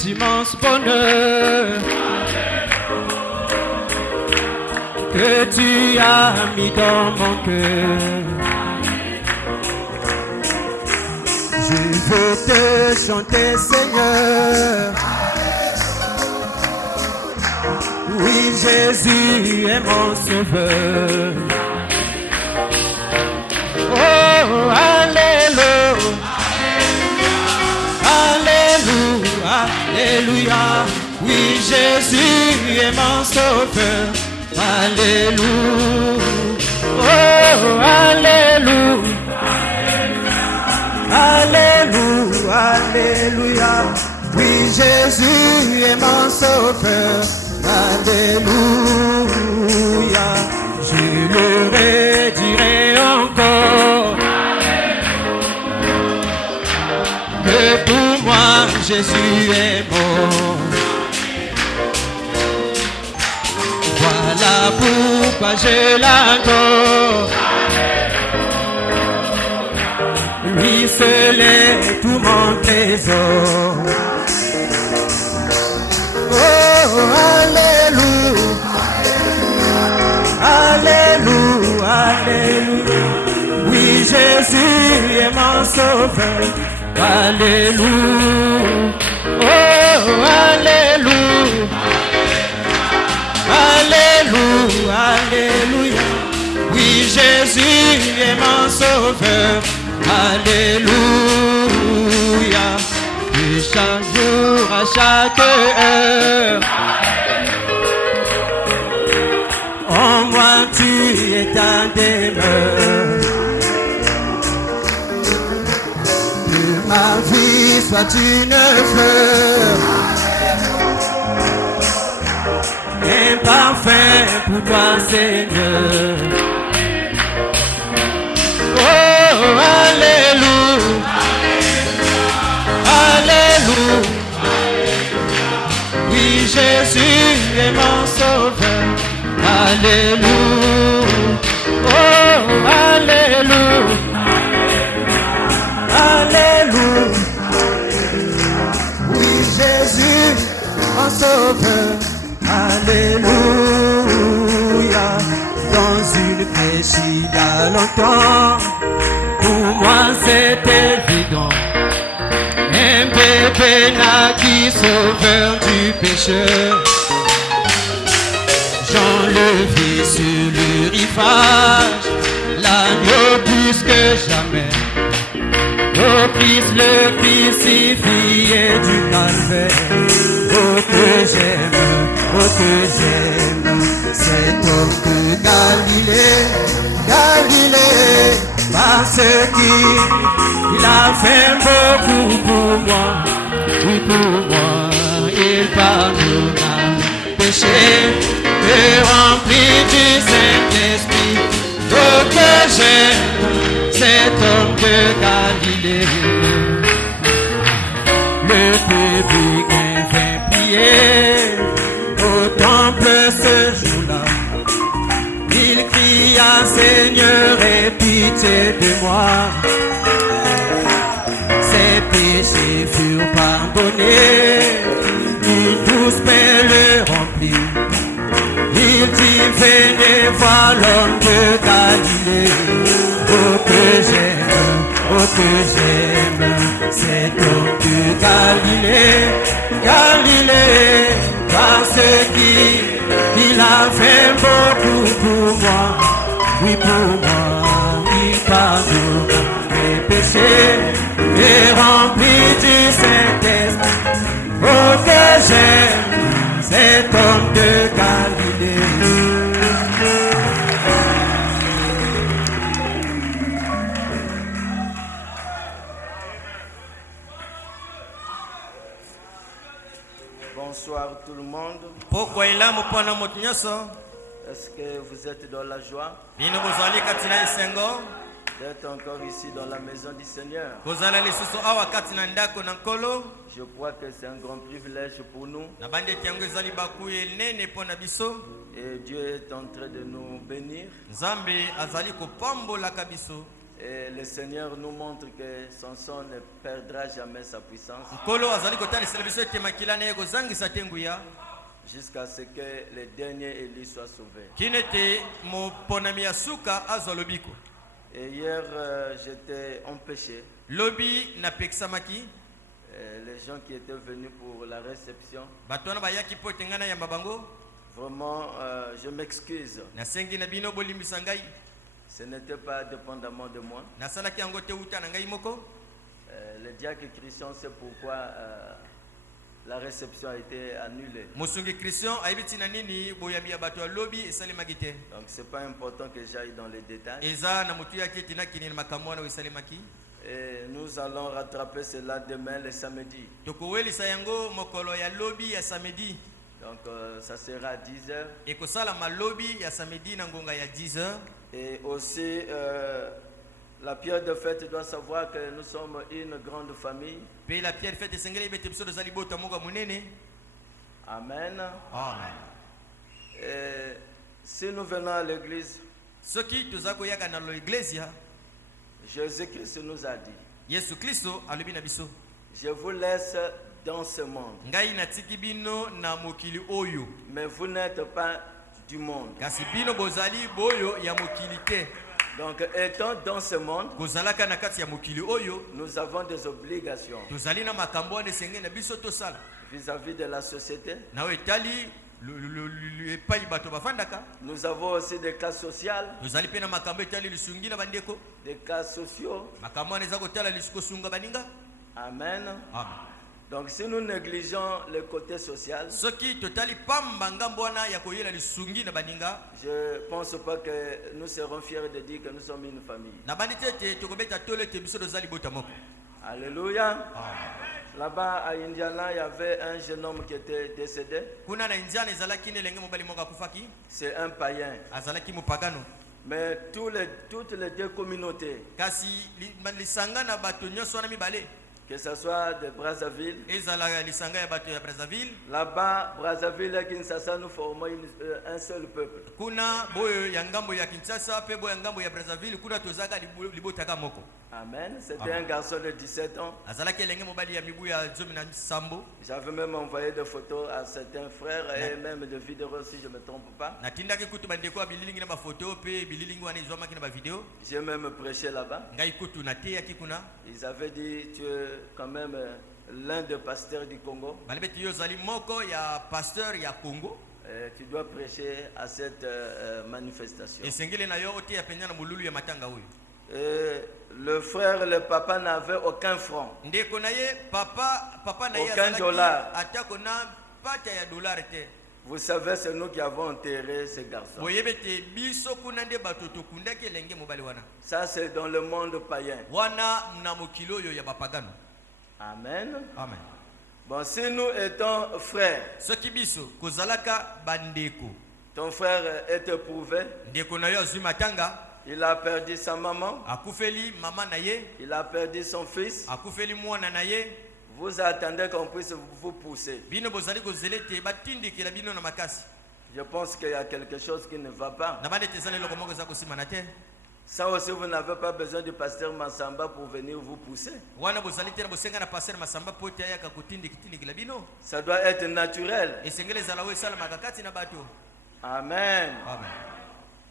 cet immense bonheur que tu as mis dans mon cœur. Je veux te chanter, Seigneur. Oui, Jésus est mon sauveur. Oh, alléluia, alléluia, alléluia. Oui, Jésus est mon sauveur. Alléluia, oh, alléluia, alléluia, alléluia. Oui, Jésus est mon sauveur. Alléluia, je le redirai encore. Que pour moi Jésus est mort. Voilà pourquoi je l'adore. Lui seul est tout mon trésor. Oh, alléluia, alléluia, alléluia. Oui, Jésus est mon sauveur. Alléluia, oh, alléluia, alléluia, alléluia. Oui, Jésus est mon sauveur. Alléluia. De chaque jour à chaque heure, en moi tu es ta demeure. De ma vie sois une fleur, imparfait pour toi Seigneur. Oh, alléluia, alléluia. Oui, Jésus est mon sauveur. Alléluia, oh, alléluia, alléluia. Oui, Jésus, mon sauveur. Alléluia. Dans une pêche il y a longtemps, pour moi c'est évident. Un bébé naquit, sauveur du pécheur. J'enlevais sur le rivage l'agneau plus que jamais. Ô Christ le crucifié du calvaire. Oh que j'aime cet homme de Galilée, Galilée, parce qu'il a fait beaucoup pour moi, oui pour moi. Il pardonna péché et rempli du Saint-Esprit. Oh que j'aime cet homme de Galilée. Le public vint prier au temple ce jour-là. Il cria, Seigneur, aie pitié de moi. Ses péchés furent pardonnés, il tous paix le remplit. Il dit, venez voir l'homme de Galilée. Oh que j'aime cet homme de Galilée, Galilée, parce qu'il a fait beaucoup pour moi, oui pour moi. Il pardonne mes péchés et remplit du Saint-Esprit. Oh que j'aime cet homme de Galilée. Bonsoir tout le monde. Est-ce que vous êtes dans la joie d'être encore ici dans la maison du Seigneur? Je crois que c'est un grand privilège pour nous. Et Dieu est en train de nous bénir. Et le Seigneur nous montre que Samson ne perdra jamais sa puissance nkolo azali kotanisela biso ete makila na ye kozangisa te nguya jusqu'à ce que le dernier Élie soit sauvé. kino ete moponami ya suka azwa lobiko. Et hier, j'étais empêché. Lobi napekisamaki Les gens qui étaient venus pour la réception, bato wana bayaki po ete ngai nayamba bango vraiment, je m'excuse. nasengi na bino bolimbisa ngai Ce n'était pas dépendamment de moi. nasalaki yango te uta na ngai moko. Le diacre Christian sait pourquoi la réception a été annulée. mosungi Christian ayebi ntina nini boyambi ya bato ya lobi esalemaki te. Donc c'est pas important que j'aille dans les détails. eza na motu yaki ete nakini na makambo wana esalemaki. Et nous allons rattraper cela demain, le samedi. tokowelisa yango mokolo ya lobi ya samedi. Donc ça sera à 10h. ekosalama lobi ya samedi na ngonga ya 10h. Et aussi, la pierre de fête doit savoir que nous sommes une grande famille. pe la pierre fete esengeli ebete biso tozali bota moko ya monene. Amen. Amen. Et si nous venons à l'église, soki toza koyaka na lo iglesia Jésus-Christ nous a dit, yesu kristo alobi na biso je vous laisse dans ce monde, ngai natiki bino na mokili oyo mais vous n'êtes pas du monde. kasi bino bozali boyo ya mokili te. Donc étant dans ce monde, kozalaka na kati ya mokili oyo nous avons des obligations tozali na makambo wana esengeli na biso tosala vis-à-vis de la société. na oyo etali epai bato bafandaka. Nous avons aussi des cas sociaux, tozali mpe na makambo etali lisungi na bandeko. des cas sociaux. makambo wana eza kotala kosunga baninga. Amen. Amen. Donc si nous négligeons le côté social, soki totali pamba ngambo wana ya koyela lisungi na baninga je ne pense pas que nous serons fiers de dire que nous sommes une famille. na bandi te ete tokobeta tolo ete biso tozali bota moko. Alléluia. Là-bas à Indiana, il y avait un jeune homme qui était décédé. kuna na indiana ezalaki na elenge mobali moko akufaki C'est un païen. azalaki mopagano. Mais toutes les deux communautés, kasi lisanga na bato nyonso wana mibale que ce soit de Brazzaville, ezala lisanga ya bato ya Brazzaville. là-bas, Brazzaville et Kinshasa, nous formons un seul peuple. kuna boyo ya ngambo ya Kinshasa pe boyo ya ngambo ya Brazzaville kuna tozaka libotaka moko. Amen. C'était Amen. un garçon de 17 ans. azalaki elenge mobali ya mibu ya 17. J'avais même envoyé des photos à certains frères et même des vidéos si je ne me trompe pas. natindaki kutu bandeko ya bililingi na bafoto pe bililingi wana ezwamaki na bavideo. J'ai même prêché là-bas. ngai kutu nateyaki kuna Ils avaient dit, tu es quand même l'un des pasteurs du Congo. balibeti yo ozali moko ya pasteur ya Congo. Tu dois prêcher à cette manifestation. esengeli na yo oteya penya na molulu ya matanga oyo. Et le frère, le papa n'avait aucun franc. ndeko na ye papa na ye Aucun dollar. atako na pata ya dollar te. Vous savez, c'est nous qui avons enterré ces garçons. boyebi ete biso kuna nde bato tokundaki elenge mobali wana Ça, c'est dans le monde païen. wana na mokili oyo ya bapagano. Amen. Amen. Bon, si nous étions frères, soki biso kozalaka bandeko ton frère est éprouvé, ndeko na yo azwi matanga il a perdu sa maman, akufeli mama na ye il a perdu son fils, akufeli mwana na ye vous attendez qu'on puisse vous pousser. bino bozali kozela ete batindikela bino na makasi. Je pense qu'il y a quelque chose qui ne va pas. na bande ete eza leloko moko eza kosimana te. Ça aussi, vous n'avez pas besoin du pasteur Massamba pour venir vous pousser. wana bozali te na bosenga na paster masamba po ete ayaka kotindikitindikela bino. Ça doit être naturel. esengeli ezala oyo esalamaka kati na bato. Amen. Amen.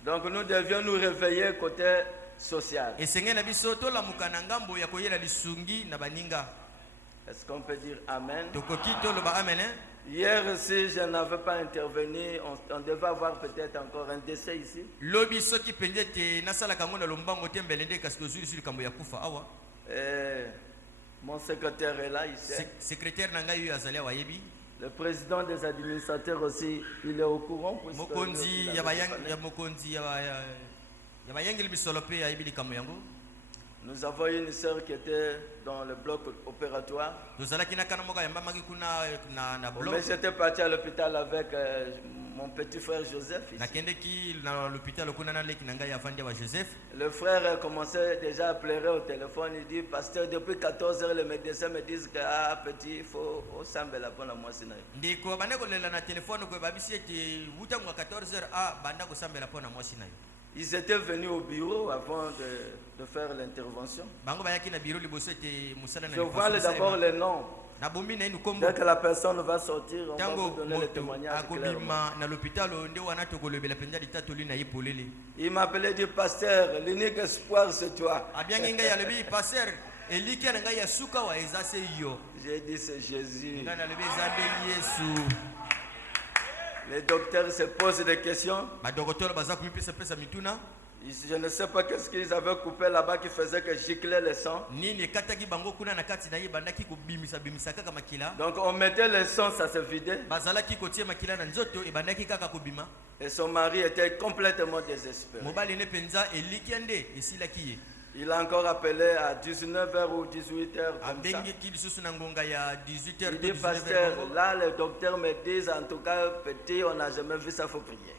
Donc nous devions nous réveiller côté social. esengeli na biso tolamuka na ngambo ya koyela lisungi na baninga. Est-ce qu'on peut dire Amen? tokoki toloba amen. Hier, si je n'avais pas intervenu, on devait avoir peut-être encore un décès ici. lobi soki penza ete nasalaka yango na lombango te mbele nde kasi tozwi lisu likambo ya kufa awa. Et mon secrétaire est là, ici. Secrétaire na ngai oyo azali awa ayebi. Le président des administrateurs aussi, il est au courant. puisque mokonzi il ya avait téléphoné. mokonzi ya bayangeli misolo mpe ayebi likambo yango. Nous avons une sœur qui était dans le bloc opératoire. tozalaki na kana moko ayambamaki kuna na Mais bloc. j'étais parti à l'hôpital avec mon petit frère Joseph. Ici. nakendeki na l'hôpital kuna na leki na ngai avandi wa Joseph. Le frère commençait déjà à pleurer au téléphone. Il dit, pasteur, depuis 14 heures, les médecins me disent que, ah, petit, il faut sembler la bonne moi. ndeko banda kolela na telefone ko babisi ete wutango 14h banda kosambela pona mwasi na yo. Ils étaient venus au bureau avant de faire l'intervention. Je vois d'abord les noms. Dès que la personne va sortir, on va vous donner le témoignage clairement. Il m'appelait dit pasteur, l'unique espoir c'est toi. J'ai dit c'est Jésus. Les docteurs se posent des questions. Je ne sais pas qu'est-ce qu'ils avaient coupé là-bas qui faisait que giclait le sang. Donc on mettait le sang, ça se vidait. Et son mari était complètement désespéré. Il a encore appelé à 19h ou 18h comme ça. Il dit, pasteur, là les docteurs me disent, en tout cas, petit, on n'a jamais vu ça, il faut prier.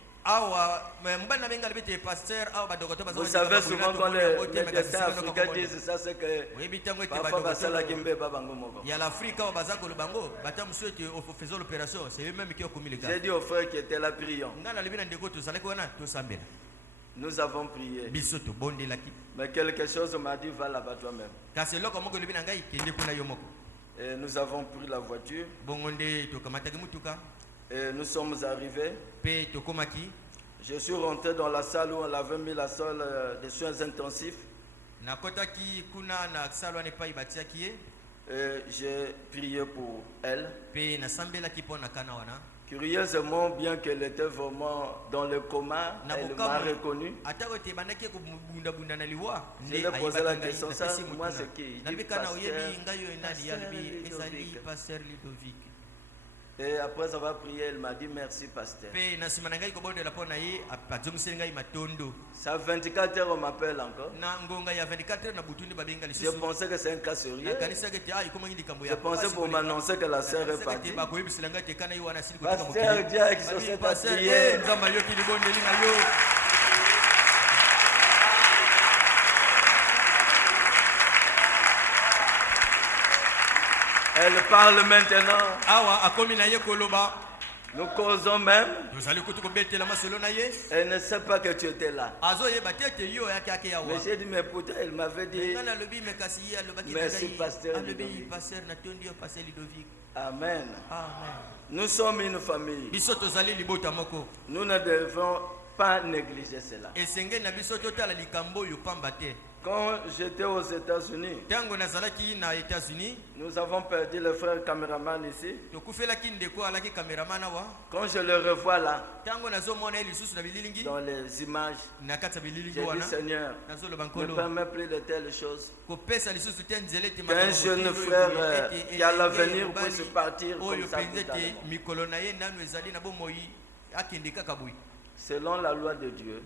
Vous savez souvent quand les médecins africains disent ça, c'est que parfois basala kimbe pas bango moko. J'ai dit aux frères qui étaient là, prions. Nous avons prié. Mais quelque chose m'a dit, va là-bas toi-même. Et nous avons pris la voiture. Et nous sommes arrivés. Je suis rentré dans la salle où on avait mis la salle de soins intensifs. Et j'ai prié pour elle. Curieusement, bien qu'elle était vraiment dans le coma, elle m'a reconnu. Je lui ai posé la question, ça, moi c'est qui? Il dit, pasteur Ludovic. Et après avoir prié, elle m'a dit merci pasteur. Ça 24 heures on m'appelle encore. Je pensais que c'est un cas sérieux. Je pensais pour m'annoncer que la sœur est partie. Pasteur, Dieu a exaucé ta prière. Elle parle maintenant. Nous causons même. Elle ne sait pas que tu étais là. Mais j'ai dit, mais pourtant, elle m'avait dit. Merci, pasteur Ludovic. Amen. Nous sommes une famille. Nous ne devons pas négliger cela. Quand j'étais aux États-Unis, nous avons perdu le frère caméraman ici. Quand je le revois là, dans les images, j'ai dit Seigneur, ne permets plus de telles choses. Qu'un jeune frère qui a l'avenir puisse partir comme ça selon la loi de Dieu.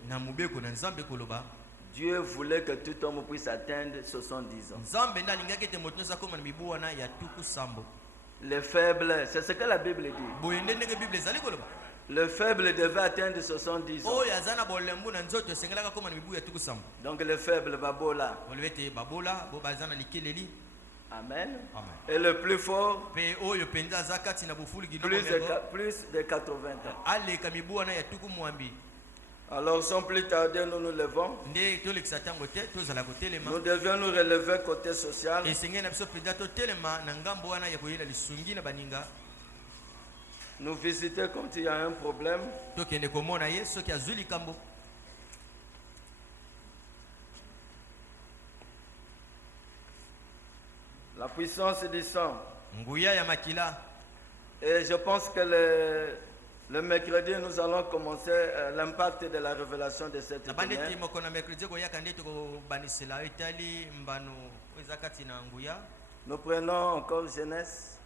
Dieu voulait que tout homme puisse atteindre 70 ans. Les faibles, c'est ce que la Bible dit. Le faible devait atteindre 70 ans. Donc le faible, Babola. Amen. Et le plus fort, plus de 80 ans. Alors sans plus tarder, nous nous levons. Nous devions nous relever côté social. Nous visiter quand il y a un problème. La puissance du sang. Et je pense que le mercredi, nous allons commencer l'impact de la révélation de cette lumière. Nous prenons encore Genèse.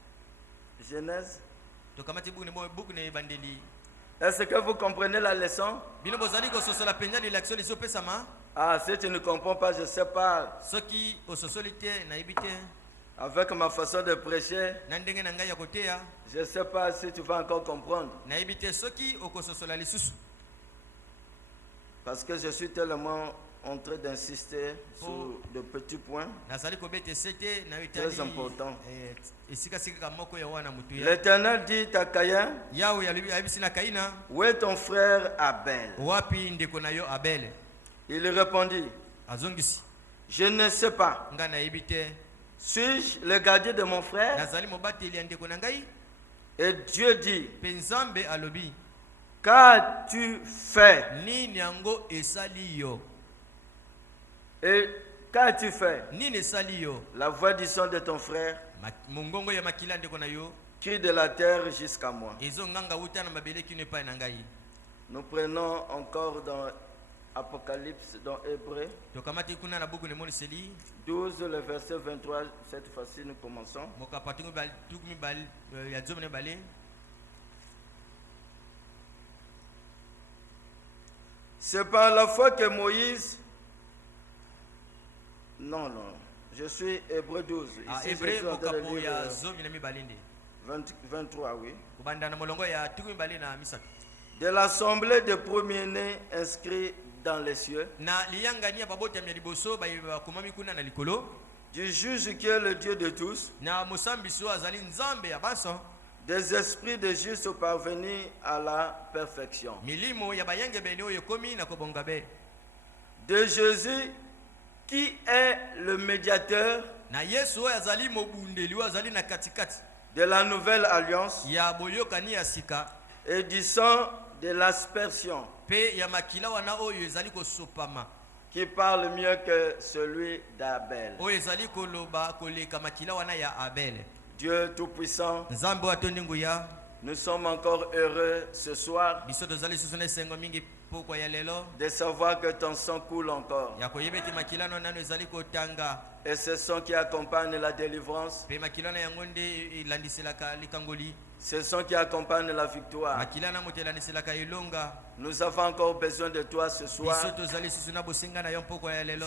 Est-ce que vous comprenez la leçon? Ah, si tu ne comprends pas, je ne sais pas. Avec ma façon de prêcher, je ne sais pas si tu vas encore comprendre. Parce que je suis tellement en train d'insister sur de petits points très importants. L'Éternel dit à Caïn, où est ton frère Abel? Il répondit, je ne sais pas. Suis-je le gardien de mon frère? Et Dieu dit, qu'as-tu fait? Et qu'as-tu fait? La voix du sang de ton frère crie de la terre jusqu'à moi. Nous prenons encore dans Apocalypse, dans Hébreu 12, le verset 23. Cette fois-ci, nous commençons. C'est par la foi que Moïse... Non, je suis Hébreu 12. Ici, je suis en train de lire 23, oui. De l'assemblée des premiers-nés inscrits dans les cieux, du juge qui est le Dieu de tous, des esprits de justes parvenus à la perfection, de Jésus qui est le médiateur de la nouvelle alliance et du sang de l'aspersion, qui parle mieux que celui d'Abel. Dieu Tout-Puissant, nous sommes encore heureux ce soir de savoir que ton sang coule encore. Et ce sang qui accompagne la délivrance, ce sang qui accompagne la victoire. Nous avons encore besoin de toi ce soir.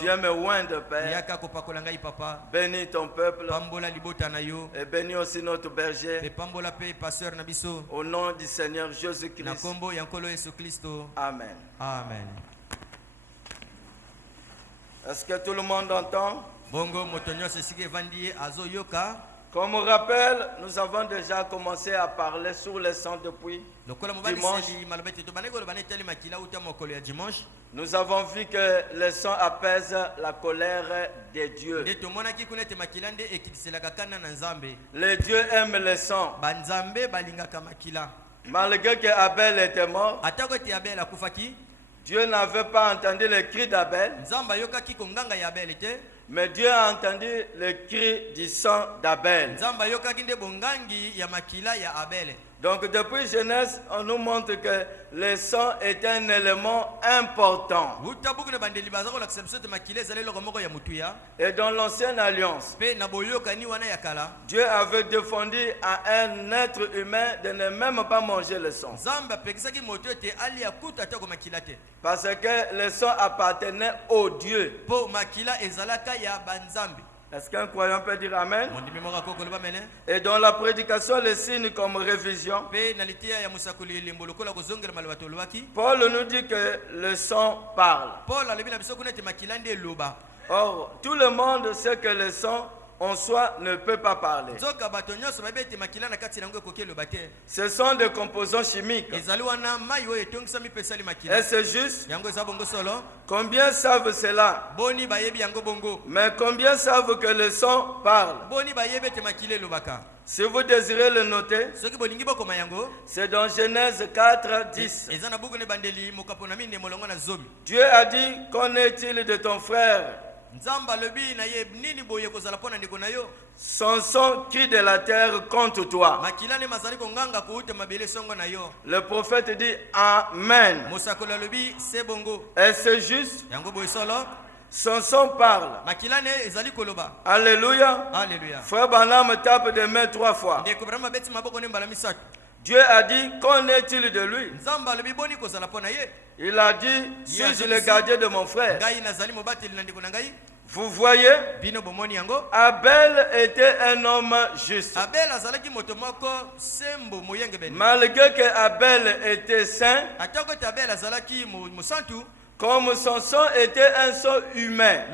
Viens me oindre, Père. Bénis ton peuple et bénis aussi notre berger. Au nom du Seigneur Jésus-Christ. Amen. Amen. Est-ce que tout le monde entend? Comme rappel, nous avons déjà commencé à parler sur le sang depuis dimanche. Nous avons vu que le sang apaise la colère des dieux. Les dieux aiment le sang. Malgré que Abel était mort, Dieu n'avait pas entendu le cri d'Abel, mais Dieu a entendu le cri du sang d'Abel. Donc depuis Genèse, on nous montre que le sang est un élément important. Et dans l'ancienne alliance, Dieu avait défendu à un être humain de ne même pas manger le sang. Parce que le sang appartenait au Dieu. Est-ce qu'un croyant peut dire Amen? Et dans la prédication, le signe comme révision, Paul nous dit que le sang parle. Or, tout le monde sait que le sang en soi ne peut pas parler. Ce sont des composants chimiques. Et c'est juste? Combien savent cela? Mais combien savent que le sang parle? Si vous désirez le noter, c'est dans Genèse 4, 10. Dieu a dit, qu'en est-il de ton frère? Son sang crie de la terre contre toi. Le prophète dit Amen. Et c'est juste? Son sang parle. Alléluia. Frère Branham tape des mains 3 fois. Dieu a dit, qu'en est-il de lui? Il a dit, suis-je le gardien de mon frère? Vous voyez, Abel était un homme juste. Malgré que Abel était saint, comme son sang était un sang humain,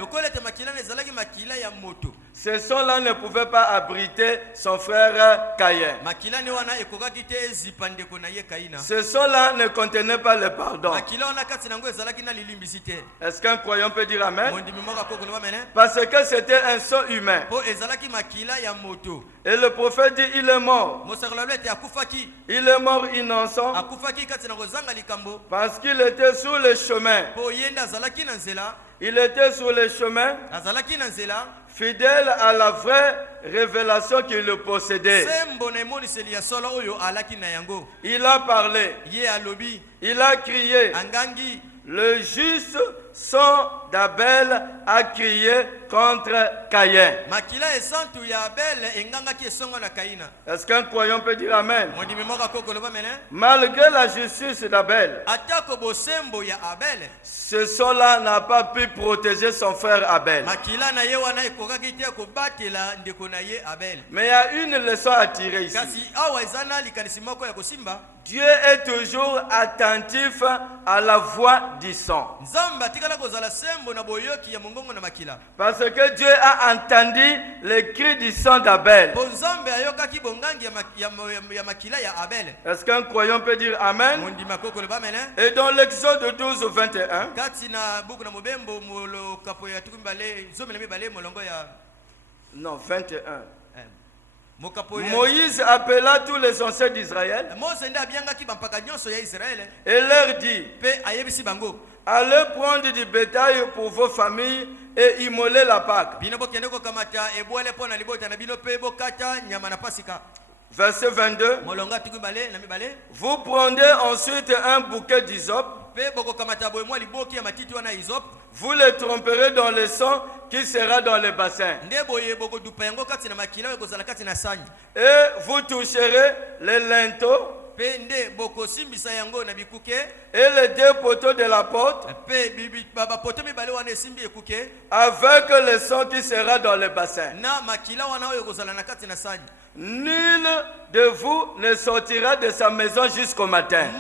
Ce sang-là ne pouvait pas abriter son frère Caïn. Ce sang-là ne contenait pas le pardon. Est-ce qu'un croyant peut dire Amen? Parce que c'était un sang humain. Et le prophète dit, il est mort. Il est mort innocent parce qu'il était sur le chemin. Il était sur le chemin, fidèle à la vraie révélation qu'il le possédait. Il a parlé. Il a crié. Le juste sang d'Abel a crié contre Caïn. Est-ce qu'un croyant peut dire Amen? Malgré la justice d'Abel, ce sang-là n'a pas pu protéger son frère Abel. Mais il y a une leçon à tirer ici. Dieu est toujours attentif à la voix du sang. Parce que Dieu a entendu les cris du sang d'Abel. Est-ce qu'un croyant peut dire Amen? Et dans l'Exode 12, 21, non, 21. Moïse appela tous les anciens d'Israël et leur dit, allez prendre du bétail pour vos familles et immoler la Pâque. Verset 22. Vous prendrez ensuite un bouquet d'hysope. Vous les tromperez dans le sang qui sera dans le bassin. Et vous toucherez les linteaux et les deux poteaux de la porte avec le sang qui sera dans le bassin. Nul de vous ne sortira de sa maison jusqu'au matin.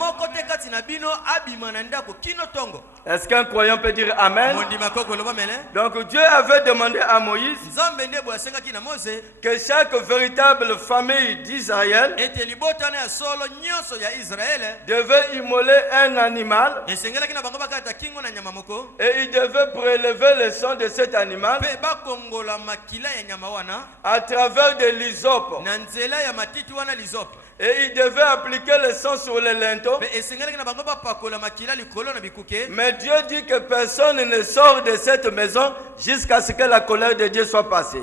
Est-ce qu'un croyant peut dire Amen? Donc Dieu avait demandé à Moïse que chaque véritable famille d'Israël devait immoler un animal et il devait prélever le sang de cet animal à travers de l'hysope. Et il devait appliquer le sang sur les linteaux. Mais Dieu dit que personne ne sort de cette maison jusqu'à ce que la colère de Dieu soit passée.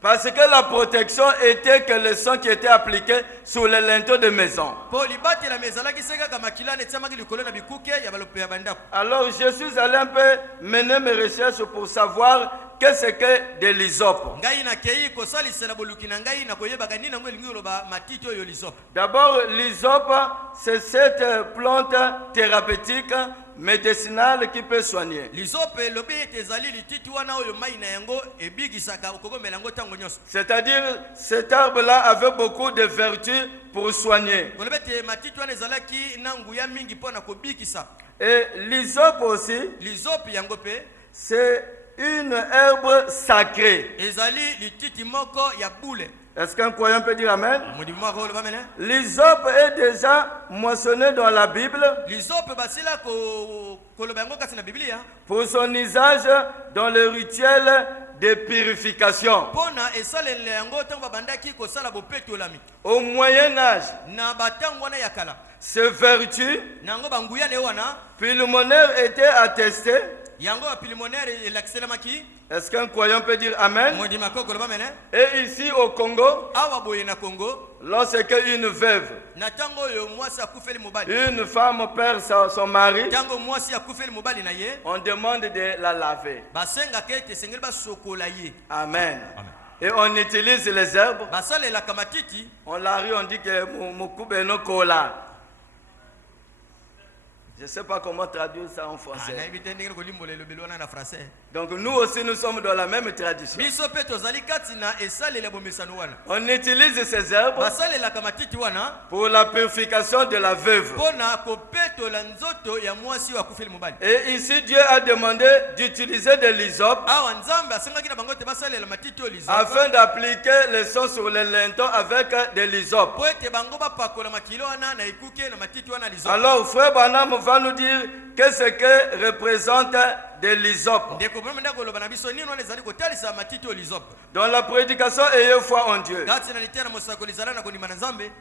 Parce que la protection était que le sang qui était appliqué sur les linteaux de maison. Alors je suis allé un peu mener mes recherches pour savoir qu'est-ce que de l'hysope. D'abord, l'hysope, c'est cette plante thérapeutique médicinale qui peut soigner. C'est-à-dire, cet arbre-là avait beaucoup de vertus pour soigner. Et l'hysope aussi, c'est une herbe sacrée. Est-ce qu'un croyant peut dire Amen? L'hysope est déjà moissonné dans la Bible pour son usage dans le rituel de purification. Au Moyen-Âge, ces vertus pulmonaires étaient attestées. Est-ce qu'un croyant peut dire Amen? Et ici au Congo, lorsque une veuve, une femme perd son mari, on demande de la laver. Amen. Et on utilise les herbes. On la rit, on dit que Moukoubeno Kola. Je ne sais pas comment traduire ça en français. Donc nous aussi, nous sommes dans la même tradition. On utilise ces herbes pour la purification de la veuve. Et ici, Dieu a demandé d'utiliser de l'hysope afin d'appliquer le sang sur les lintons avec de l'hysope. Alors, frère Branham va nous dire qu'est-ce que représente de l'hysope. Dans la prédication ayez foi en Dieu,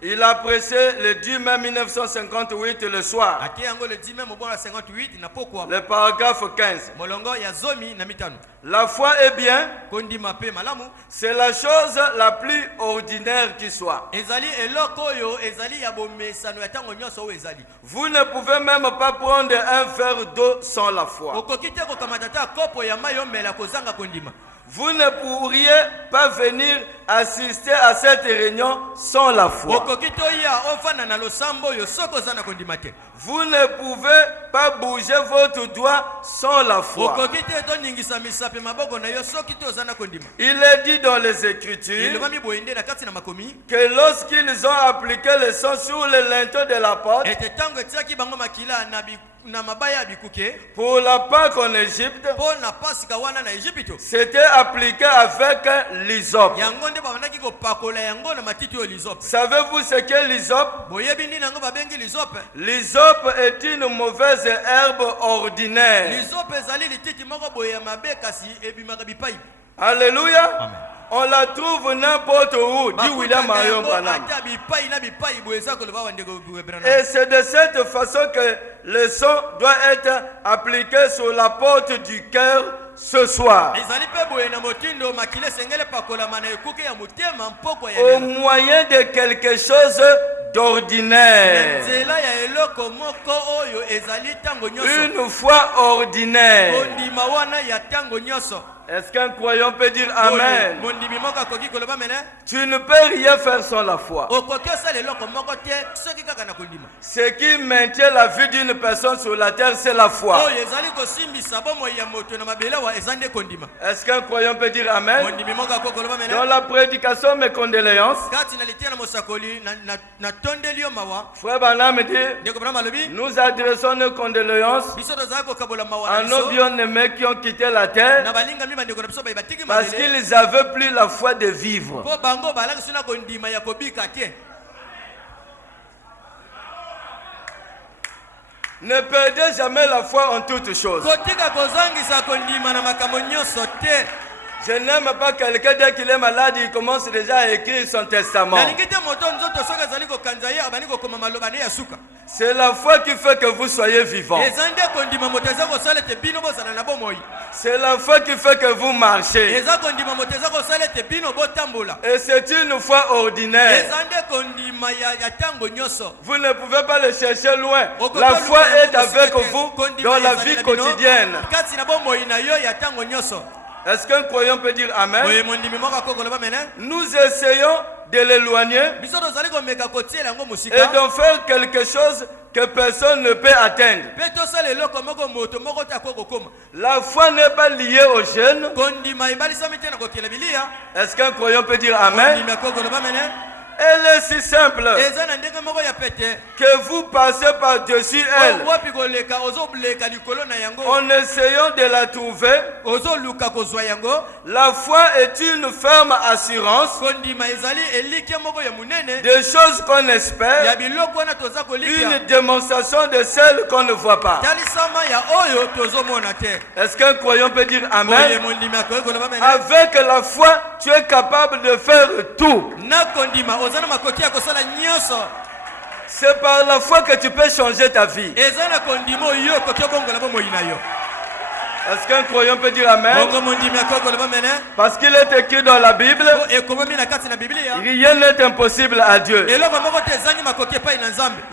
il a prêché le 10 mai 1958 le soir, le paragraphe 15. La foi est bien, c'est la chose la plus ordinaire qui soit. Vous ne pouvez même pas prendre un verre d'eau sans la foi. Vous ne pourriez pas venir assister à cette réunion sans la foi. Vous ne pouvez pas bouger votre doigt sans la foi. Il est dit dans les Écritures que lorsqu'ils ont appliqué le sang sur le linteau de la porte pour la Pâque en Égypte, c'était appliqué avec l'hysope. Savez-vous ce qu'est l'hysope? L'hysope est une mauvaise herbe ordinaire. Alléluia. Amen. On la trouve n'importe où, dit William Marion Branham. Et c'est de cette façon que le sang doit être appliqué sur la porte du cœur ce soir. Au moyen de quelque chose d'ordinaire. Une foi ordinaire. Est-ce qu'un croyant peut dire Amen? Tu ne peux rien faire sans la foi. Ce qui maintient la vie d'une personne sur la terre, c'est la foi. Est-ce qu'un croyant peut dire Amen? Dans la prédication, mes condoléances, Frère Branham dit, nous adressons nos condoléances à nos bien-aimés qui ont quitté la terre parce qu'ils n'avaient plus la foi de vivre. Ne perdez jamais la foi en toutes choses. Je n'aime pas quelqu'un dès qu'il est malade, il commence déjà à écrire son testament. C'est la foi qui fait que vous soyez vivant. C'est la foi qui fait que vous marchez. Et c'est une foi ordinaire. Vous ne pouvez pas le chercher loin. La foi est avec vous dans la vie quotidienne. Est-ce qu'un croyant peut dire Amen? Nous essayons de l'éloigner et d'en faire quelque chose que personne ne peut atteindre. La foi n'est pas liée aux jeunes. Est-ce qu'un croyant peut dire Amen? Elle est si simple que vous passez par-dessus elle en essayant de la trouver. La foi est une ferme assurance des choses qu'on espère, une démonstration de celles qu'on ne voit pas. Est-ce qu'un croyant peut dire Amen? Avec la foi, tu es capable de faire tout. C'est par la foi que tu peux changer ta vie. Est-ce qu'un croyant peut dire Amen? Parce qu'il est écrit dans la Bible, rien n'est impossible à Dieu.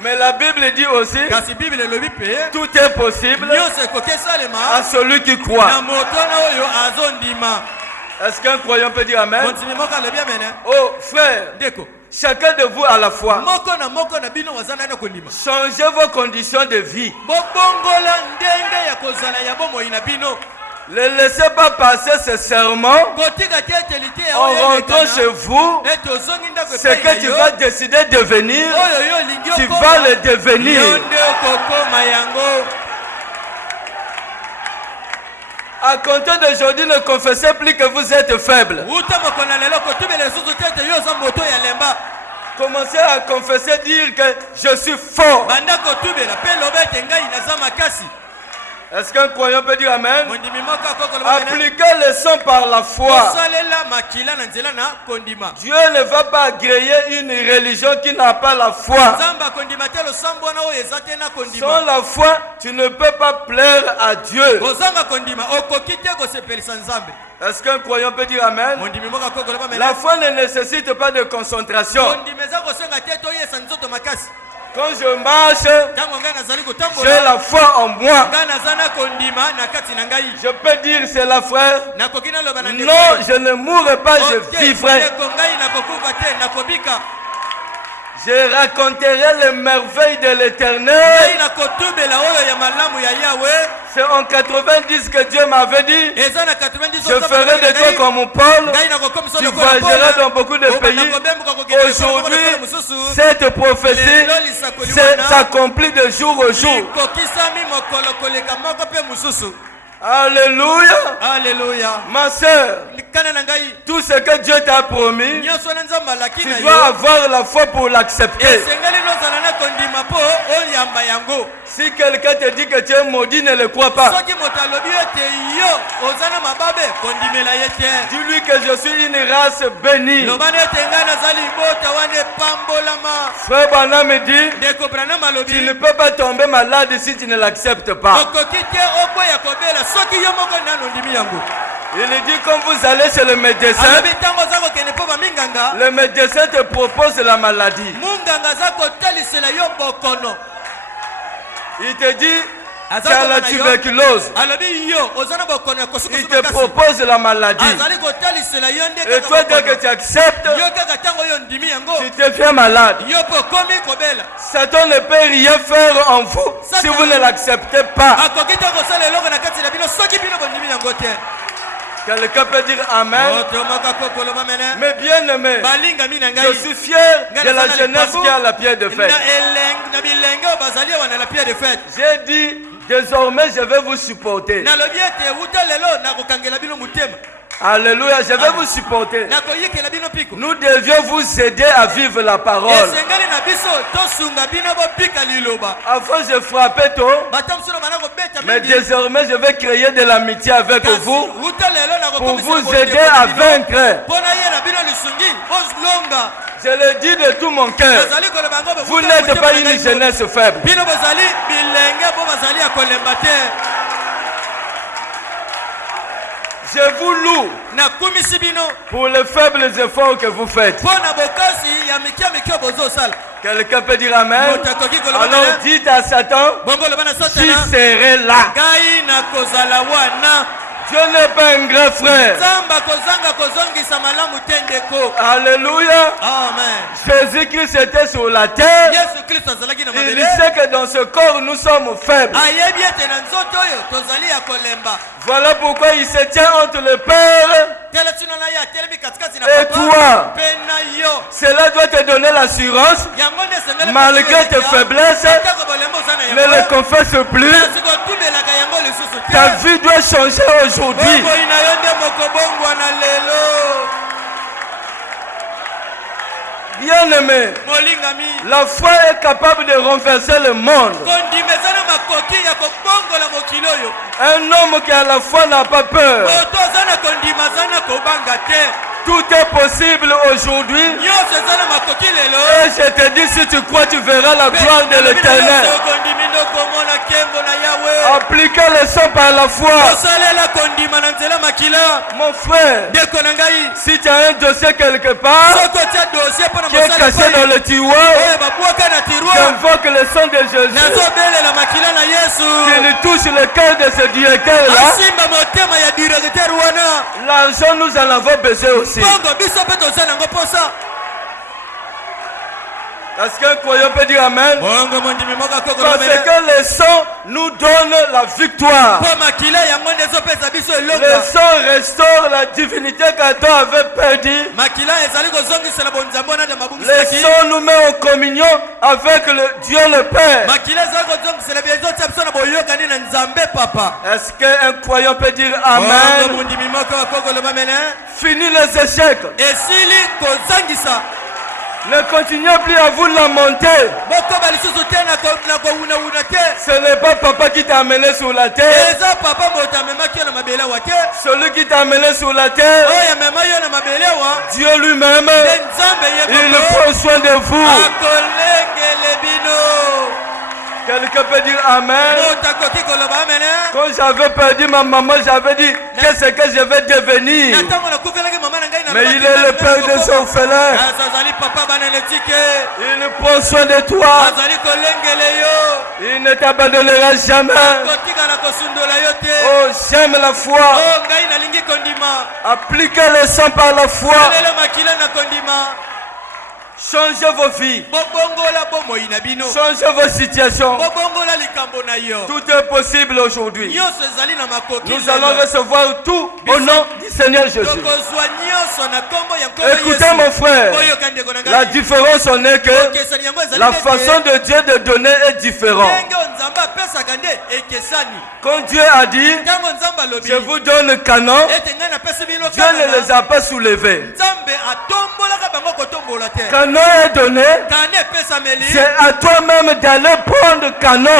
Mais la Bible dit aussi, tout est possible à celui qui croit. Est-ce qu'un croyant peut dire Amen? Oh frère, Chacun de vous à la fois. Changez vos conditions de vie. Ne laissez pas passer ce serment en rentrant chez vous. Ce que tu vas décider de devenir, tu vas le devenir. À compter d'aujourd'hui, ne confessez plus que vous êtes faible. Commencez à confesser, dire que je suis fort. Est-ce qu'un croyant peut dire Amen? Appliquez le sang par la foi. Dieu ne va pas agréer une religion qui n'a pas la foi. Sans la foi, tu ne peux pas plaire à Dieu. Est-ce qu'un croyant peut dire Amen? La foi ne nécessite pas de concentration. Quand je marche, j'ai la foi en moi. Je peux dire, c'est la frère. Non, je ne mourrai pas, je vivrai. Je raconterai les merveilles de l'Éternel. C'est en 90 que Dieu m'avait dit, je ferai de toi comme mon Paul. Tu voyageras dans beaucoup de pays. Aujourd'hui, cette prophétie s'accomplit de jour au jour. Alléluia. Alléluia. Ma soeur, tout ce que Dieu t'a promis, tu dois avoir la foi pour l'accepter. Si quelqu'un te dit que tu es maudit, ne le crois pas. Dis-lui que je suis une race bénie. Frère Branham me dit, tu ne peux pas tomber malade si tu ne l'acceptes pas. Il dit, quand vous allez chez le médecin, le médecin te propose la maladie. Il te dit, tu as la tuberculose. Il te propose la maladie. Et toi, dès que tu acceptes, tu deviens malade. Satan ne peut rien faire en vous si vous ne l'acceptez pas. Quelqu'un peut dire Amen. Mais bien aimé, je suis fier de la jeunesse qui a la pierre de fête. J'ai dit, désormais je vais vous supporter. Alléluia, je vais vous supporter. Nous devions vous aider à vivre la parole. Avant je frappais tôt, mais désormais je vais créer de l'amitié avec vous pour vous aider à vaincre. Je le dis de tout mon cœur. Vous n'êtes pas une jeunesse faible. Je vous loue pour les faibles efforts que vous faites. Quelqu'un peut dire Amen. Alors dites à Satan, tu serais là. Dieu n'est pas un grand frère. Alléluia. Jésus-Christ était sur la terre. Il sait que dans ce corps nous sommes faibles. Voilà pourquoi il se tient entre le Père et toi. Cela doit te donner l'assurance, malgré tes faiblesses, ne le confesse plus. Ta vie doit changer aujourd'hui. Bien aimé, la foi est capable de renverser le monde. Un homme qui a la foi n'a pas peur. Tout est possible aujourd'hui. Et je te dis, si tu crois, tu verras la gloire de l'Éternel. Appliquez le sang par la foi. Mon frère, si tu as un dossier quelque part qui est caché dans le tiroir, j'invoque le sang de Jésus qui lui touche le cœur de ce directeur-là. L'argent, nous en avons besoin aussi. Est-ce qu'un croyant peut dire Amen? Parce que le sang nous donne la victoire. Le sang restaure la divinité qu'Adam avait perdue. Le sang nous met en communion avec le Dieu le Père. Est-ce qu'un croyant peut dire Amen? Fini les échecs. Ne continuez plus à vous lamenter. Ce n'est pas papa qui t'a amené sur la terre. Celui qui t'a amené sur la terre, Dieu lui-même, il prend soin de vous. Quelqu'un peut dire Amen. Quand j'avais perdu ma maman, j'avais dit qu'est-ce que je vais devenir. Mais il est le père des orphelins. Il prend soin de toi. Il ne t'abandonnera jamais. Oh, j'aime la foi. Appliquez le sang par la foi. Changez vos vies. Changez vos situations. Tout est possible aujourd'hui. Nous allons recevoir tout au nom du Seigneur Jésus. Écoutez mon frère, la différence en est que la façon de Dieu de donner est différente. Quand Dieu a dit, je vous donne un canon, Dieu ne les a pas soulevés. Canon est donné, c'est à toi-même d'aller prendre canon.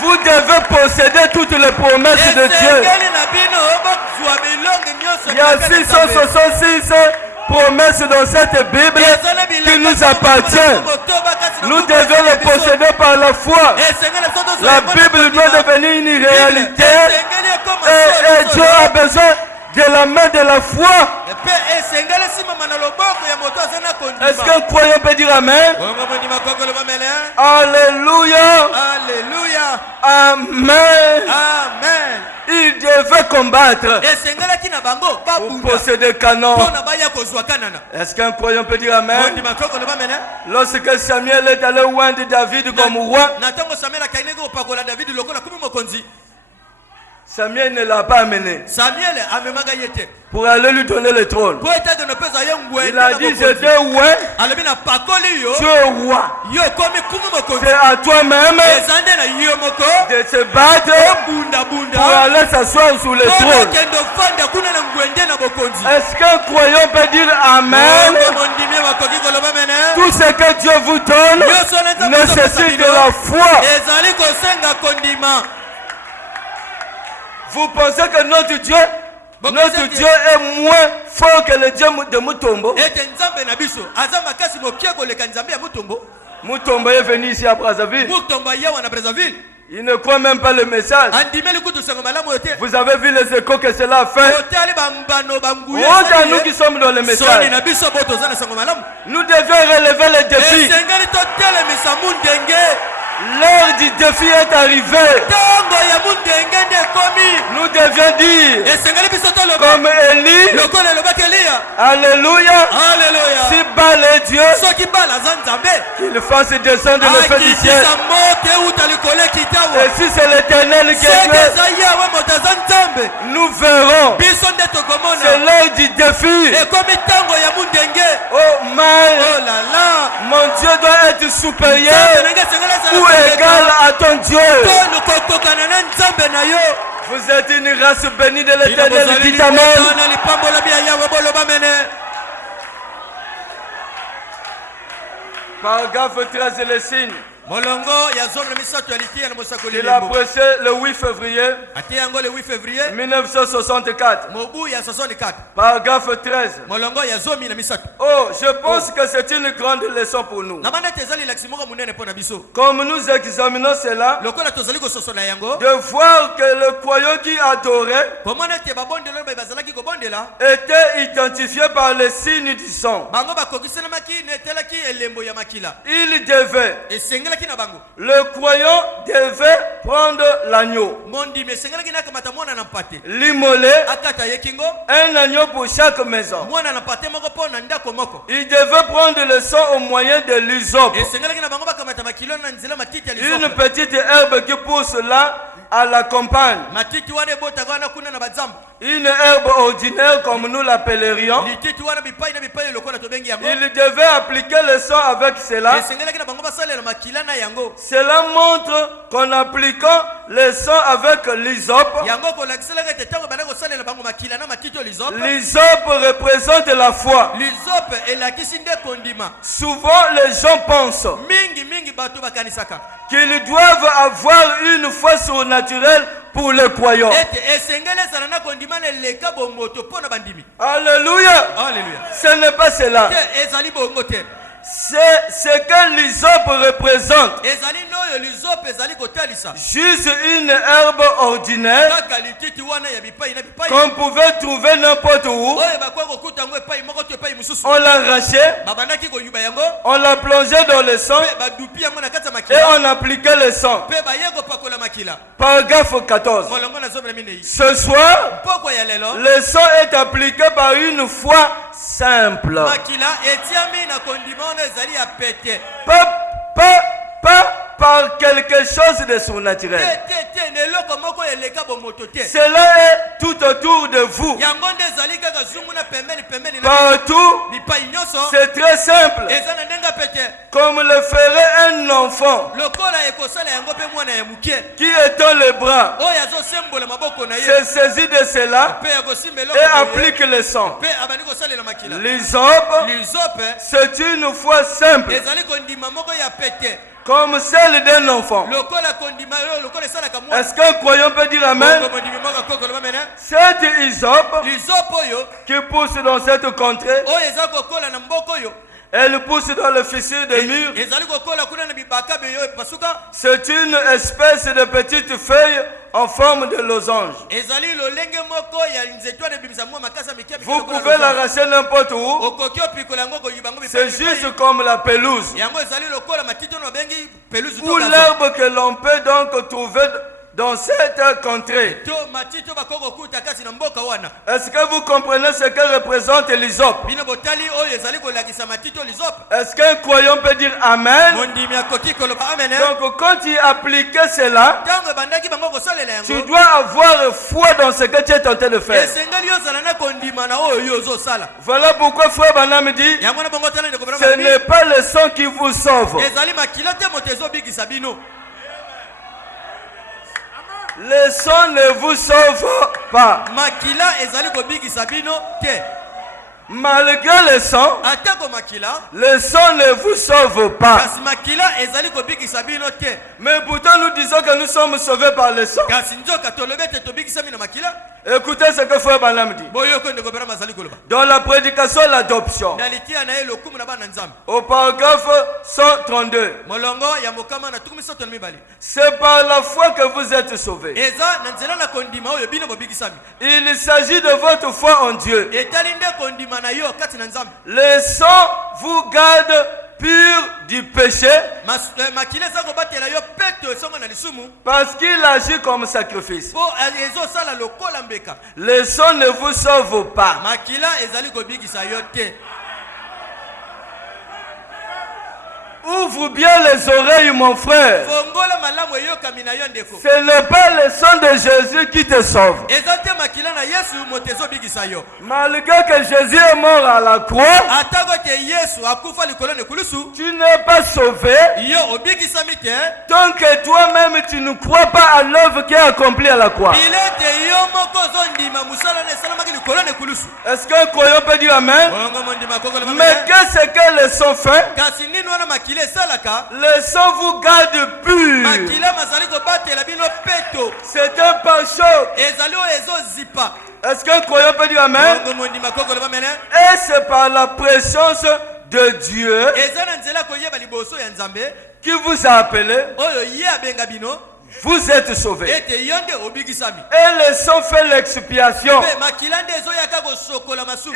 Vous devez posséder toutes les promesses de Dieu. Il y a 666 promesses dans cette Bible qui nous appartiennent. Nous devons les posséder par la foi. La Bible doit devenir une réalité et Dieu a besoin de la main de la foi. Est-ce qu'un croyant peut dire Amen? Alléluia. Alléluia. Amen. Amen. Il devait combattre pour posséder canon. Est-ce qu'un croyant peut dire Amen? Lorsque Samuel est allé oindre David comme roi, Samuel ne l'a pas amené pour aller lui donner le trône. Il a dit, je t'ai oué, tu es roi. C'est à toi-même de se battre pour aller s'asseoir sur le trône. Est-ce qu'un croyant peut dire Amen? Tout ce que Dieu vous donne nécessite de la foi. Vous pensez que notre Dieu est moins fort que le Dieu de Mutombo? Mutombo est venu ici à Brazzaville. Il ne croit même pas le message. Vous avez vu les échos que cela a fait. Honte à nous qui sommes dans le message. Nous devions relever les défis. L'heure du défi est arrivée. Nous devions dire comme Élie, Alléluia. Si bas les dieux, qu'il fasse descendre le feu du ciel. Et si c'est l'Éternel qui est Dieu, nous verrons. C'est l'heure du défi. Oh my, mon Dieu doit être supérieur ou égal à ton Dieu. Vous êtes une race bénie de l'Éternel. Dites Amen. Paragraphe 13, le signe. Il a pressé le 8 février 1964. Paragraphe 13. Oh, je pense que c'est une grande leçon pour nous. Comme nous examinons cela, de voir que le croyant qui adorait était identifié par le signe du sang. Il devait Le croyant devait prendre l'agneau, l'immoler, un agneau pour chaque maison. Il devait prendre le sang au moyen de l'hysope, une petite herbe qui pousse là à la campagne. Une herbe ordinaire comme nous l'appellerions. Il devait appliquer le sang avec cela. Cela montre qu'en appliquant le sang avec l'hysope, l'hysope représente la foi. Souvent les gens pensent qu'ils doivent avoir une foi surnaturelle pour les croyants. Alléluia. Ce n'est pas cela. C'est ce que l'hysope représente. Juste une herbe ordinaire qu'on pouvait trouver n'importe où. On l'arrachait, on la plongeait dans le sang et on appliquait le sang. Paragraphe 14. Ce soir, le sang est appliqué par une foi simple. Pas par quelque chose de surnaturel. Cela est tout autour de vous. Partout, c'est très simple. Comme le ferait un enfant qui étend les bras, se saisit de cela et applique le sang. L'hysope, c'est une foi simple, comme celle d'un enfant. Est-ce qu'un croyant peut dire amen? Cette hysope qui pousse dans cette contrée, elle pousse dans le fissure des murs. C'est une espèce de petite feuille en forme de losange. Vous pouvez l'arracher n'importe où. C'est juste comme la pelouse ou l'herbe que l'on peut donc trouver dans cette contrée. Est-ce que vous comprenez ce que représente l'hysope? Est-ce qu'un croyant peut dire amen? Donc quand il appliquait cela, tu dois avoir foi dans ce que tu es tenté de faire. Voilà pourquoi frère Branham dit, ce n'est pas le sang qui vous sauve. Le sang ne vous sauve pas. Malgré le sang ne vous sauve pas. Mais pourtant nous disons que nous sommes sauvés par le sang. Écoutez ce que frère Branham dit. Dans la prédication de l'adoption, au paragraphe 132, c'est par la foi que vous êtes sauvés. Il s'agit de votre foi en Dieu. Le sang vous garde pur du péché parce qu'il agit comme sacrifice. Le sang ne vous sauve pas. Ouvre bien les oreilles, mon frère. Ce n'est pas le sang de Jésus qui te sauve. Malgré que Jésus est mort à la croix, tu n'es pas sauvé tant que toi-même tu ne crois pas à l'œuvre qui est accomplie à la croix. Est-ce qu'un croyant peut dire amen? Mais qu'est-ce que le sang fait? Le sang vous garde pur. C'est un pare-choc. Est-ce qu'un croyant peut dire amen? Et c'est par la présence de Dieu qui vous a appelé vous êtes sauvés. Et le sang fait l'expiation.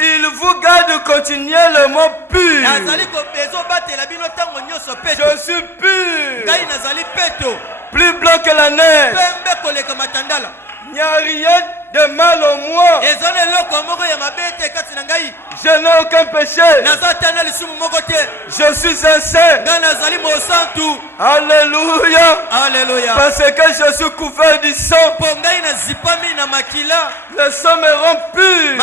Il vous garde continuellement pur. Je suis pur. Plus blanc que la neige. Il n'y a rien de mal en moi. Je n'ai aucun péché. Je suis un saint. Alléluia. Alléluia. Parce que je suis couvert du sang. Le sang me rend pur.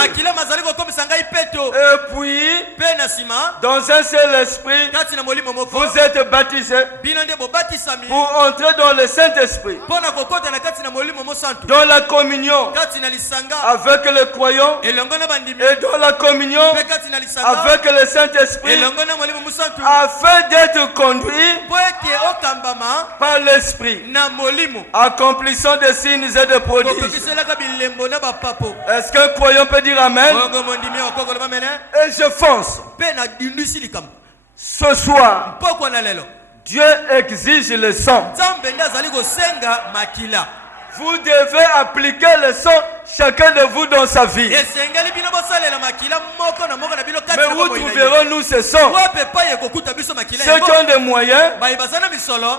Et puis, dans un seul esprit, vous êtes baptisés pour entrer dans le Saint-Esprit. Dans la communion avec les croyants et dans la communion avec le Saint-Esprit afin d'être conduit par l'Esprit, accomplissant des signes et des prodiges. Est-ce qu'un croyant peut dire Amen? Et je fonce. Ce soir, Dieu exige le sang. Vous devez appliquer le sang, chacun de vous dans sa vie. Mais où trouverons-nous ce sang? Ceux qui ont des moyens,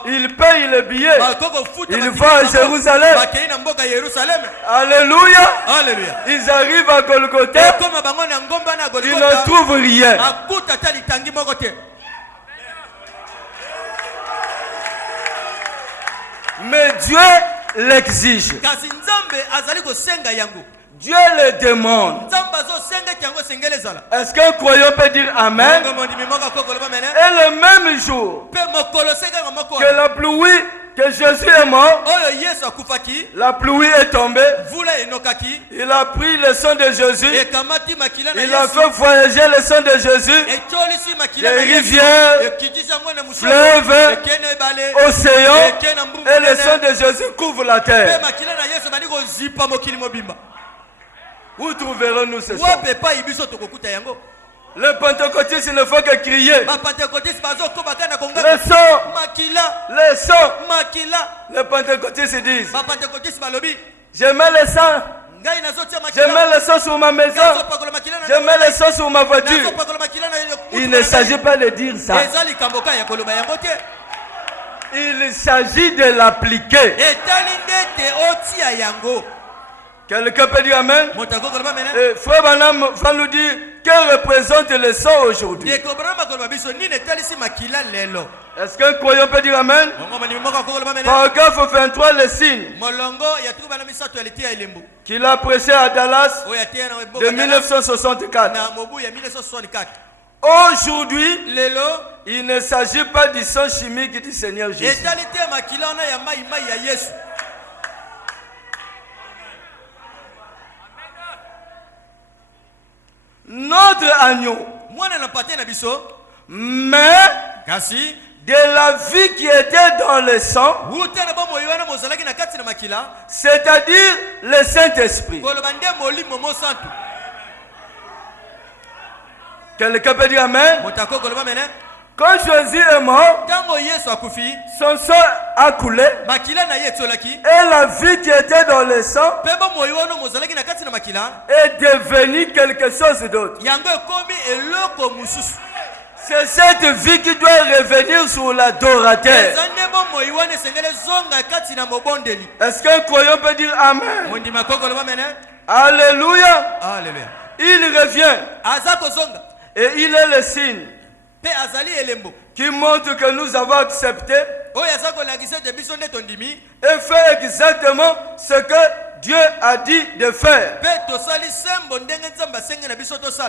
ils payent le billet. Ils vont à Jérusalem. Alléluia. Ils arrivent à Golgotha. Ils ne trouvent rien. Mais Dieu l'exige. Dieu le demande. Est-ce qu'un croyant peut dire Amen? Et le même jour que la pluie, que Jésus est mort, la pluie est tombée. Il a pris le sang de Jésus. Il a fait voyager le sang de Jésus. Les rivières, fleuves, océans. Et le sang de Jésus couvre la terre. Où trouverons-nous ce sang? Le pentecôtiste ne faut que crier. Le sang. Le sang. Les pentecôtistes disent, je mets le sang. Je mets le sang sur ma maison. Je mets le sang sur ma voiture. Il ne s'agit pas de dire ça. Il s'agit de l'appliquer. Quelqu'un peut dire Amen? Frère Branham va nous dire que représente le sang aujourd'hui. Est-ce qu'un croyant peut dire Amen? Paragraphe 23, le signe qu'il a prêché à Dallas de 1964. Aujourd'hui, il ne s'agit pas du sang chimique du Seigneur Jésus. Notre agneau, mais de la vie qui était dans le sang, c'est-à-dire le Saint-Esprit. Quelqu'un peut dire Amen? Quand Jésus est mort, son sang a coulé et la vie qui était dans le sang est devenue quelque chose d'autre. C'est cette vie qui doit revenir sur l'adorateur. Est-ce qu'un croyant peut dire Amen? Alléluia. Il revient et il est le signe qui montre que nous avons accepté et fait exactement ce que Dieu a dit de faire.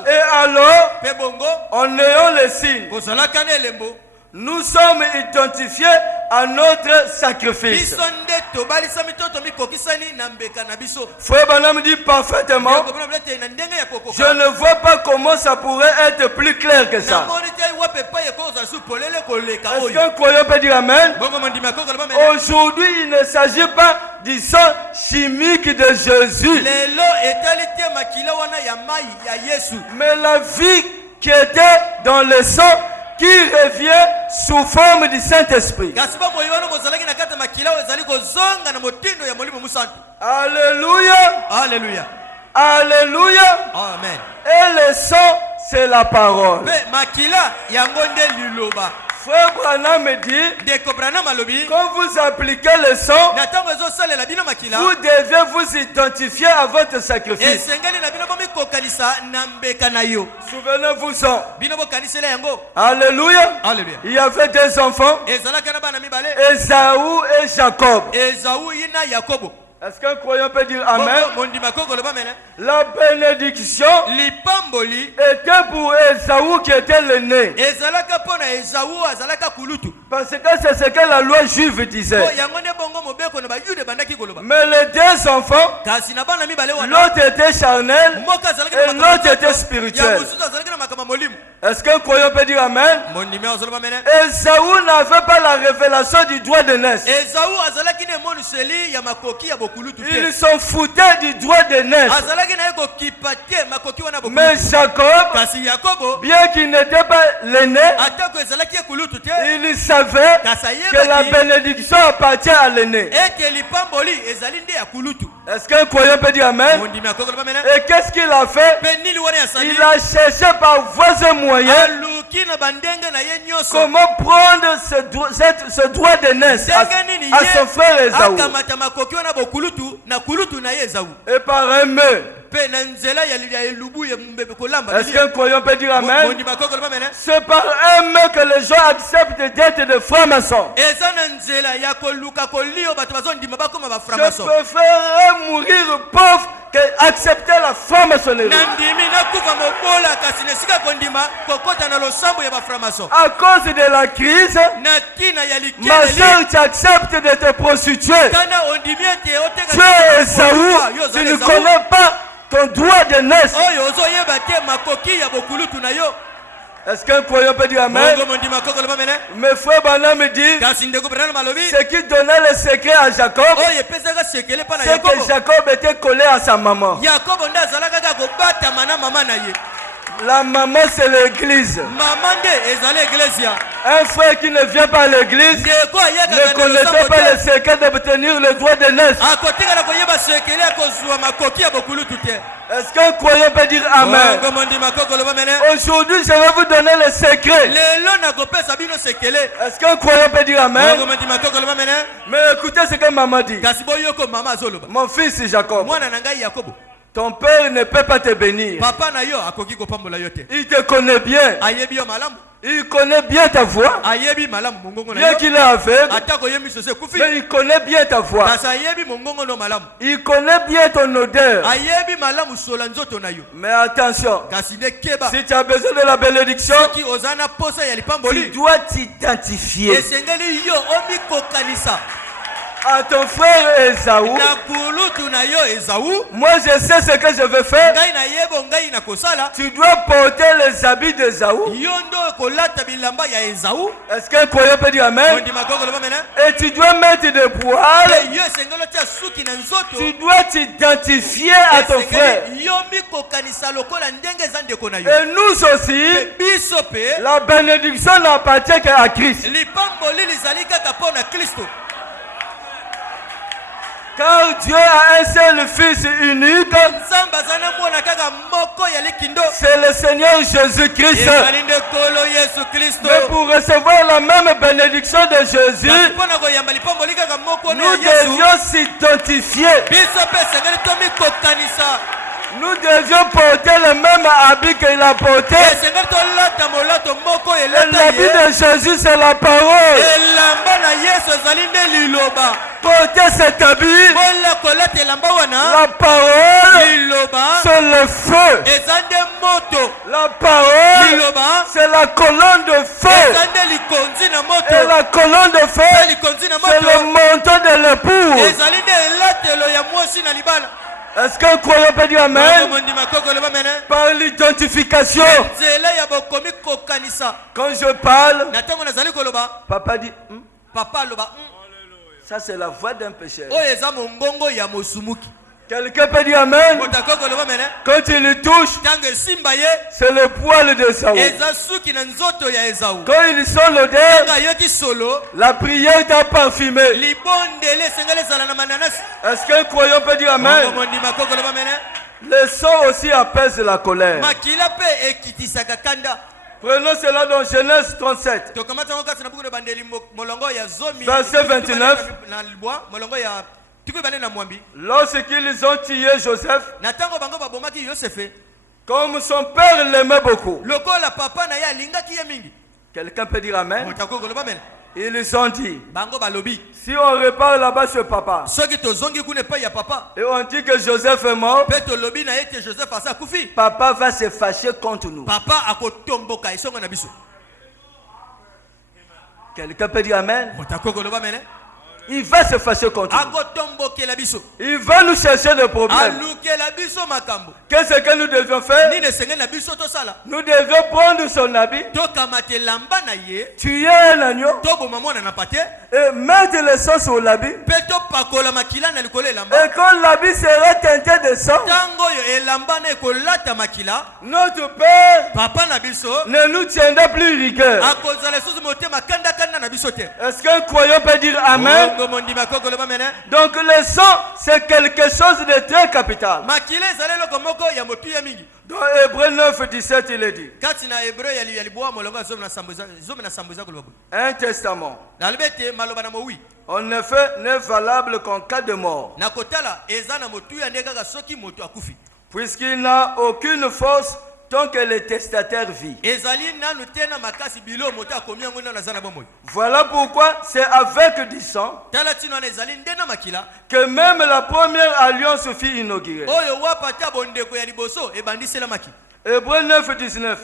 Et alors, en ayant le signe, nous sommes identifiés à notre sacrifice. Frère Branham dit parfaitement, je ne vois pas comment ça pourrait être plus clair que ça. Est-ce qu'un croyant peut dire Amen? Aujourd'hui, il ne s'agit pas du sang chimique de Jésus, mais la vie qui était dans le sang qui revient sous forme du Saint-Esprit. Alléluia. Alléluia. Alléluia. Amen. Et le sang, c'est la parole. Frère Branham me dit, quand vous appliquez le sang, vous devez vous identifier à votre sacrifice. Souvenez-vous-en. Alléluia. Alléluia. Il y avait deux enfants, Ésaü et Jacob. Est-ce qu'un croyant peut dire Amen? La bénédiction était pour Ésaü qui était l'aîné. Parce que c'est ce que la loi juive disait. Mais les deux enfants, l'autre était charnel et l'autre était spirituel. Est-ce qu'un croyant peut dire Amen? Ésaü n'avait pas la révélation du droit de naissance. Ils s'en foutaient du droit de naissance. Mais Jacob, bien qu'il n'était pas l'aîné, il savait que la bénédiction appartient à l'aîné. Est-ce qu'un croyant peut dire Amen? Et qu'est-ce qu'il a fait? Il a cherché par voies et moyens comment prendre ce droit de naissance à son frère Ésaü. Et par un mot. Est-ce qu'un croyant peut dire Amen? C'est par un mot que les gens acceptent d'être des francs-maçons. Je préfère mourir pauvre qu'accepter la franc-maçonnerie. À cause de la crise, ma soeur, tu acceptes de te prostituer. Tu es Ésaü, tu ne connais pas ton droit de naissance. Est-ce qu'un croyant peut dire Amen? Mes frères Branham me dit ce qui donnait le secret à Jacob, c'est que Jacob était collé à sa maman. La maman, c'est l'église. Un frère qui ne vient pas à l'église ne connaissait pas le secret d'obtenir le droit de naissance. Est-ce qu'un croyant peut dire Amen? Aujourd'hui, je vais vous donner le secret. Est-ce qu'un croyant peut dire Amen? Mais écoutez ce que maman dit. Mon fils Jacob, ton père ne peut pas te bénir. Il te connaît bien. Il connaît bien ta voix. Bien qu'il est aveugle, mais il connaît bien ta voix. Il connaît bien ton odeur. Mais attention, si tu as besoin de la bénédiction, tu dois t'identifier à ton frère Ésaü. Moi je sais ce que je veux faire. Tu dois porter les habits d'Ésaü. Est-ce qu'un croyant peut dire Amen? Et tu dois mettre des poils. Tu dois t'identifier à ton frère. Et nous aussi, la bénédiction n'appartient qu'à Christ. Car Dieu a un seul Fils unique, c'est le Seigneur Jésus-Christ. Mais pour recevoir la même bénédiction de Jésus, nous devions s'identifier. Nous devions porter le même habit qu'il a porté. Et l'habit de Jésus, c'est la parole. Porter cet habit, la parole, c'est le feu. La parole, c'est la colonne de feu. Et la colonne de feu, c'est le manteau de l'épouse. Est-ce qu'un croyant peut dire Amen? Par l'identification. Quand je parle, papa dit ça c'est la voix d'un pécheur. Quelqu'un peut dire Amen. Quand il le touche, c'est le poil de Saoul. Quand il sent l'odeur, la prière t'a parfumé. Est-ce qu'un croyant peut dire Amen? Le sang aussi apaise la colère. Prenons cela dans Genèse 37. Verset 29. Lorsqu'ils ont tué Joseph, comme son père l'aimait beaucoup. Quelqu'un peut dire Amen? Ils ont dit, si on repart là-bas chez papa, et on dit que Joseph est mort, papa va se fâcher contre nous. Quelqu'un peut dire Amen? Il va se fâcher contre nous. Il va nous chercher des problèmes. Qu'est-ce que nous devions faire? Nous devions prendre son habit, tuer un agneau et mettre le sang sur l'habit. Et quand l'habit sera teinté de sang, notre père ne nous tiendra plus rigueur. Est-ce qu'un croyant peut dire Amen? Donc le sang, c'est quelque chose de très capital. Dans Hébreux 9, 17, il est dit un testament, en effet, n'est valable qu'en cas de mort, puisqu'il n'a aucune force tant que le testataire vit. Voilà pourquoi c'est avec du sang que même la première alliance fut inaugurée. Hébreux 9, 19.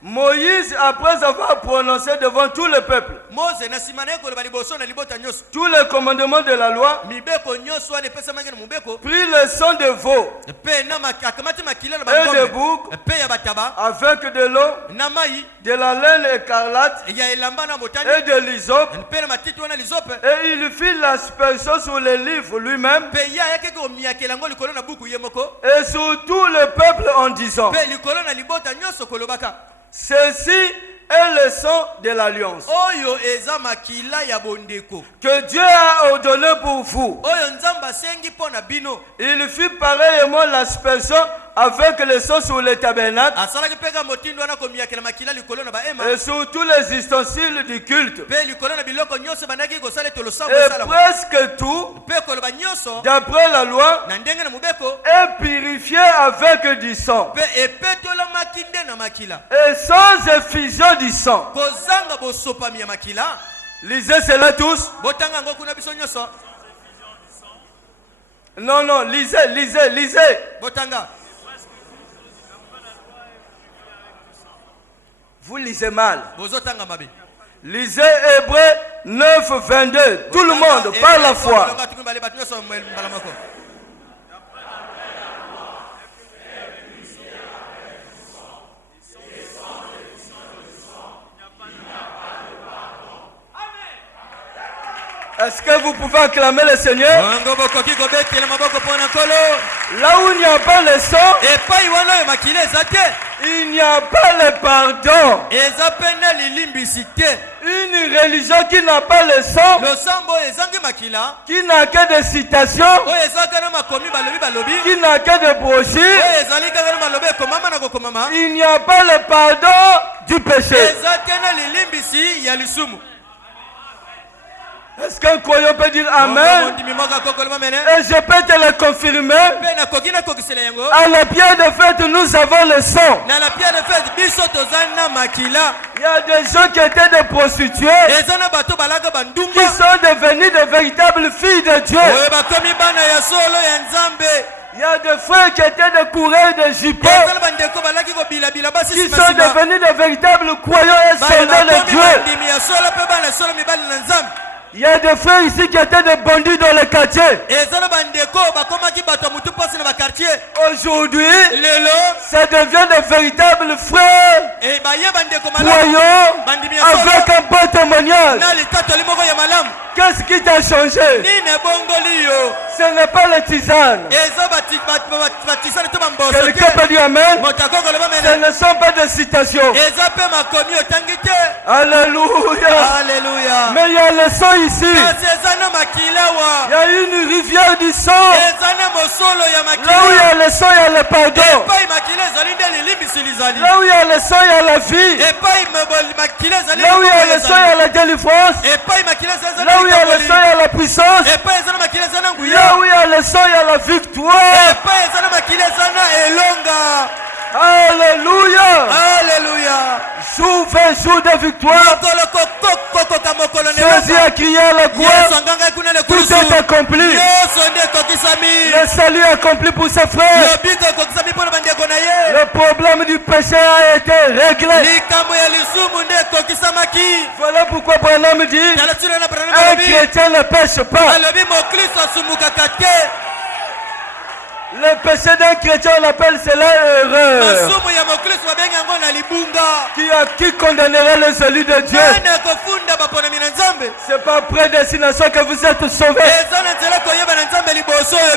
Moïse, après avoir prononcé devant tout le peuple tous les commandements de la loi, prit le sang de veau et de bouc avec de l'eau, de la laine écarlate et de l'hysope, et il fit l'aspersion sur les livres lui-même et sur tout le peuple en disant, ceci est le sang de l'alliance que Dieu a ordonné pour vous. Il fit pareillement l'aspersion avec le sang sur le tabernacle et sur tous les ustensiles du culte. Et presque tout, d'après la loi, est purifié avec du sang. Et sans effusion du sang. Lisez cela tous. Non, lisez. Vous lisez mal. Lisez Hébreux 9, 22. Tout le monde, par la foi. Est-ce que vous pouvez acclamer le Seigneur? Là où il n'y a pas le sang, il n'y a pas le pardon. Une religion qui n'a pas le sang, qui n'a que des citations, qui n'a que des brochures, il n'y a pas le pardon du péché. Est-ce qu'un croyant peut dire Amen? Et je peux te le confirmer. À la pierre de fête, nous avons le sang. Il y a des gens qui étaient des prostituées, qui sont devenus de véritables filles de Dieu. Il y a des frères qui étaient des coureurs de jupons, qui sont devenus de véritables croyants et soldats de Dieu. Il y a des frères ici qui étaient des bandits dans le quartier. Aujourd'hui, ça devient de véritables frères croyants avec un bon témoignage. Qu'est-ce qui t'a changé? Ce n'est pas les tisanes. Quelqu'un peut dire amen. Ce ne sont pas des citations. Alléluia. Alléluia. Mais il y a le sang ici. Il y a une rivière du sang. Là où il y a le sang, il y a le pardon. Là où il y a le sang, il y a la vie. Là où il y a le sang, il y a la délivrance. Là où il y a le sang, il y a la puissance. Là où il y a le sang, il y a la victoire. Alléluia. Alléluia. Jour 20 jours de victoire. Jésus a crié à la croix. Tout est accompli. Le salut est accompli pour ses frères. Le problème du péché a été réglé. Voilà pourquoi Branham dit un chrétien ne pêche pas. Le péché d'un chrétien, on appelle cela erreur. Qui condamnerait le salut de Dieu? C'est par prédestination que vous êtes sauvés.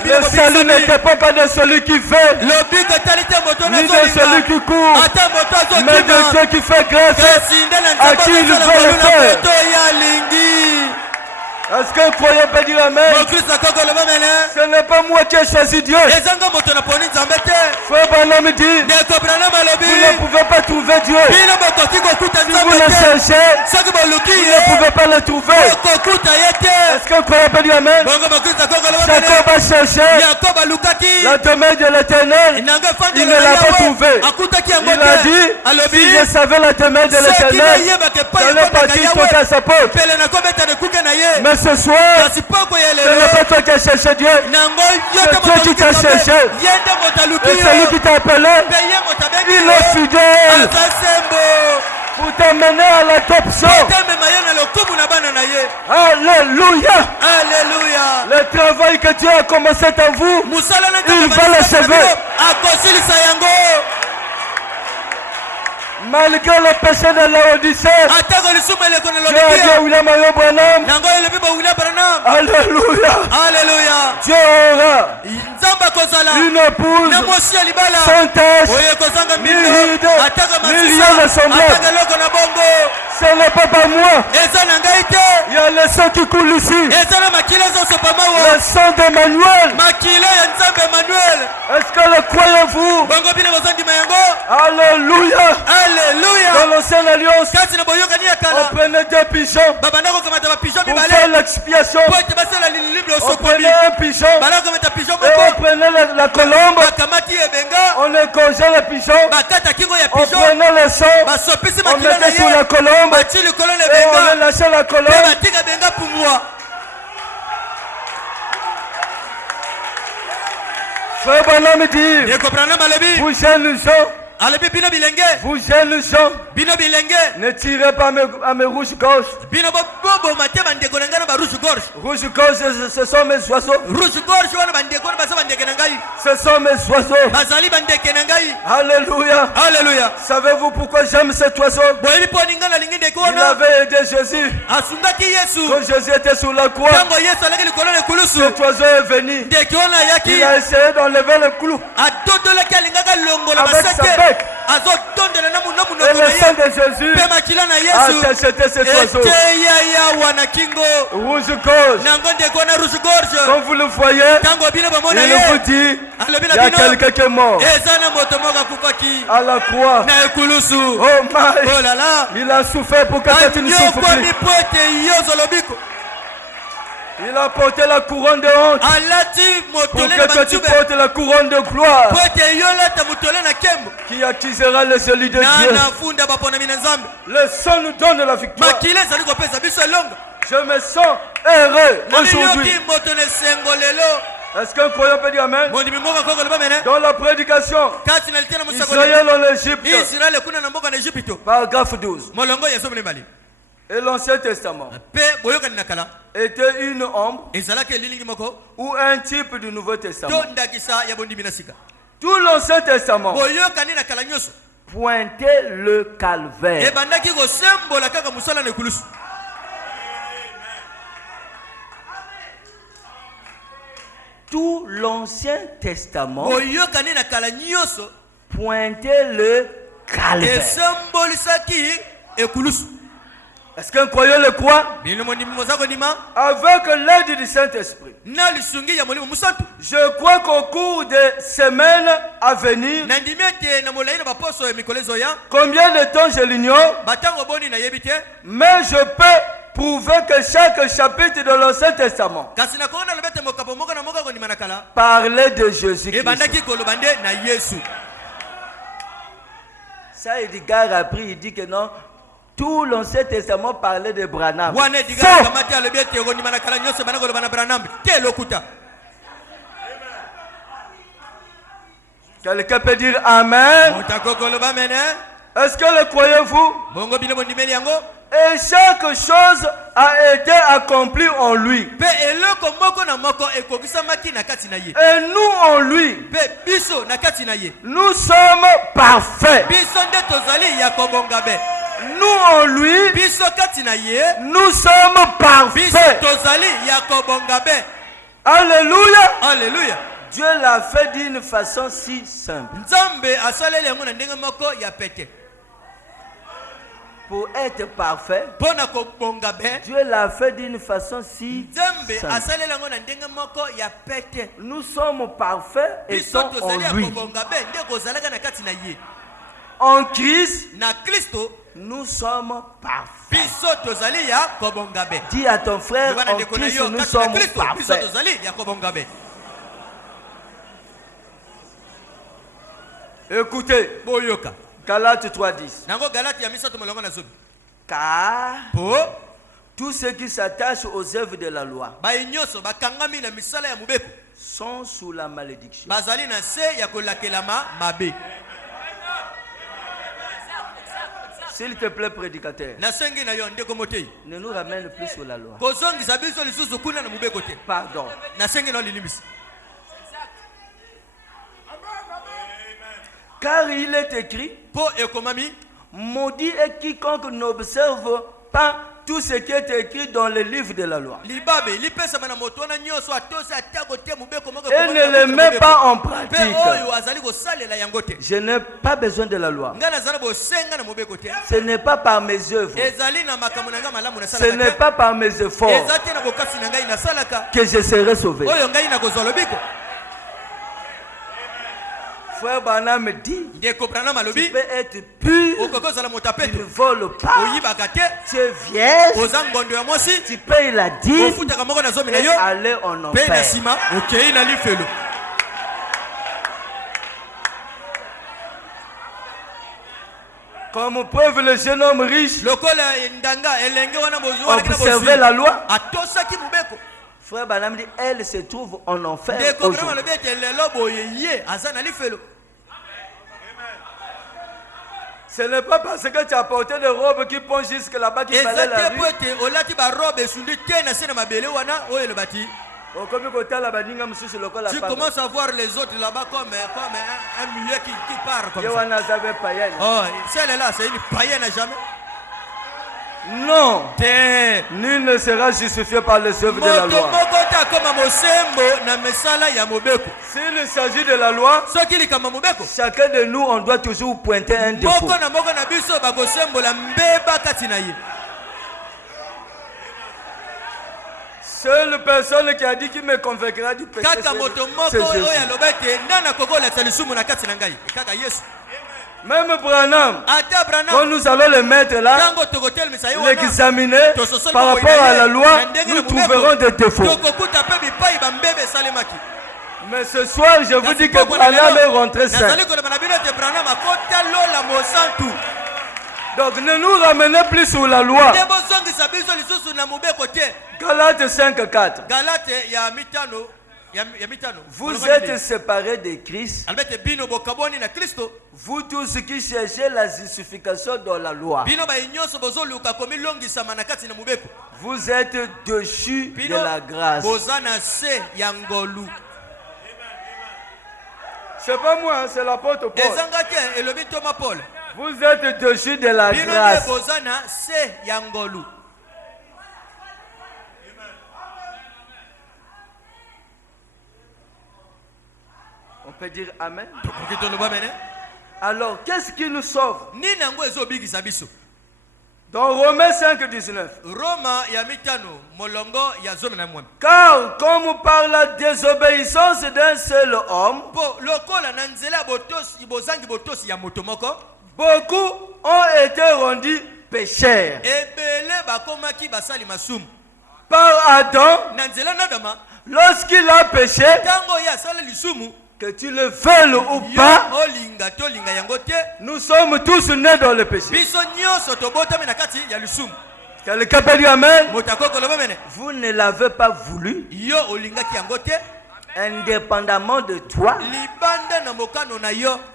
Le salut ne dépend pas de celui qui fait, ni de celui qui court, mais de Dieu qui fait grâce à qui il veut le faire. Est-ce qu'un croyant peut dire amen? Ce n'est pas moi qui ai choisi Dieu. Frère Branham dit, vous ne pouvez pas trouver Dieu. Si vous le cherchez, vous ne pouvez pas le trouver. Est-ce qu'un croyant peut dire amen? Jacob a cherché la demeure de l'Éternel. Il ne l'a pas trouvée. Il a dit, si je savais la demeure de l'Éternel, j'allais partir sauter à sa porte. Mais ce soir, ce n'est pas toi qui as cherché Dieu. C'est Dieu qui t'a cherché. Et celui qui t'a appelé, il est fidèle pour t'amener à l'adoption. Alléluia. Alléluia. Le travail que Dieu a commencé en vous, il va l'achever. Malgré le péché de l'Odyssée, Dieu a dit à William Branham, alléluia. Alléluia. Dieu aura une épouse sans tache, ni ride, ni rien de semblable. Ce n'est pas par moi. Il y a le sang qui coule ici. Le sang d'Emmanuel. Est-ce que le croyez-vous? Alléluia. Alléluia. Dans l'ancienne alliance, on prenait deux pigeons pour faire l'expiation. On prenait un pigeon et on prenait la colombe. On égorgeait le pigeon. On prenait le sang. On mettait sur la colombe et on relâchait la colombe. Frère Branham dit, vous jeunes gens, vous jeunes gens, ne tirez pas à mes rouges-gorges. Rouges-gorges, ce sont mes oiseaux. Ce sont mes oiseaux. Alléluia. Alléluia. Savez-vous pourquoi j'aime cet oiseau? Il avait aidé Jésus. Quand Jésus était sur la croix, cet oiseau est venu. Il a essayé d'enlever le clou avec sa bec. Et le sang de Jésus a acheté cet oiseau. Rouge-gorge. Quand vous le voyez, il vous dit, il y a quelqu'un qui est mort à la croix. Oh my, il a souffert pour que tu ne souffres plus. Il a porté la couronne de honte pour que tu portes la couronne de gloire qui attisera le salut de Dieu. Le sang nous donne la victoire. Je me sens heureux aujourd'hui. Est-ce qu'un croyant peut dire amen? Dans la prédication, Israël en Égypte, paragraphe 12. Et l'Ancien Testament était une ombre ou un type du Nouveau Testament. Tout l'Ancien Testament pointait le calvaire. tout l'Ancien Testament pointait le calvaire. Est-ce qu'un croyant le croit? Avec l'aide du Saint-Esprit. Je crois qu'au cours des semaines à venir, combien de temps je l'ignore, mais je peux prouver que chaque chapitre de l'Ancien Testament parlait de Jésus-Christ. Ça, Edgar a pris, il dit que non. Tout l'Ancien Testament parlait de Branham. Quelqu'un peut dire Amen. Est-ce que le croyez-vous? Et chaque chose a été accomplie en lui. Et nous en lui, nous sommes parfaits. Nous en lui, nous sommes parfaits. Alléluia. Alléluia. Dieu l'a fait d'une façon si simple. Pour être parfait, Dieu l'a fait d'une façon si simple. Nous sommes parfaits et sommes en lui. En Christ, nous sommes parfaits. Dis à ton frère, en Christ, nous sommes parfaits. Écoutez, Galates 3:10. Car tous ceux qui s'attachent aux œuvres de la loi sont sous la malédiction. S'il te plaît, prédicateur, ne nous ramène plus sur la loi. Pardon. Car il est écrit, maudit est quiconque n'observe pas tout ce qui est écrit dans le livre de la loi et ne le met pas en pratique. Je n'ai pas besoin de la loi. Ce n'est pas par mes œuvres, ce n'est pas par mes efforts que je serai sauvé. Frère Branham dit, tu peux être pur, tu ne voles pas, tu es vierge, tu payes la dîme et aller en enfer. Comme preuve, le jeune homme riche observait la loi. Frère Branham dit, elle se trouve en enfer aujourd'hui. Ce n'est pas parce que tu as porté des robes qui pointent jusque là-bas qui fallait la rue. Tu commences à voir les autres là-bas comme un milieu qui part comme ça. Oh, celle-là, c'est une païenne à jamais. Non, nul ne sera justifié par les œuvres de la loi. S'il s'agit de la loi, chacun de nous, on doit toujours pointer un défaut. Seule personne qui a dit qu'il me convaincra du péché, c'est Jésus. Même Branham, quand nous allons le mettre là, l'examiner par rapport à la loi, nous trouverons des défauts. Mais ce soir, je vous dis que Branham est rentré saint. Donc ne nous ramenez plus sur la loi. Galates 5:4. Vous êtes séparés de Christ. Vous tous qui cherchez la justification dans la loi. Vous êtes dessus de la grâce. C'est pas moi, c'est l'apôtre Paul. Vous êtes dessus de la grâce. peut dire Amen. Alors, qu'est-ce qui nous sauve? Dans Romains 5, 19. Car comme par la désobéissance d'un seul homme, beaucoup ont été rendus pécheurs. Par Adam, lorsqu'il a péché, que tu le veuilles ou pas, nous sommes tous nés dans le péché. Quelqu'un peut dire Amen. Vous ne l'avez pas voulu, indépendamment de toi.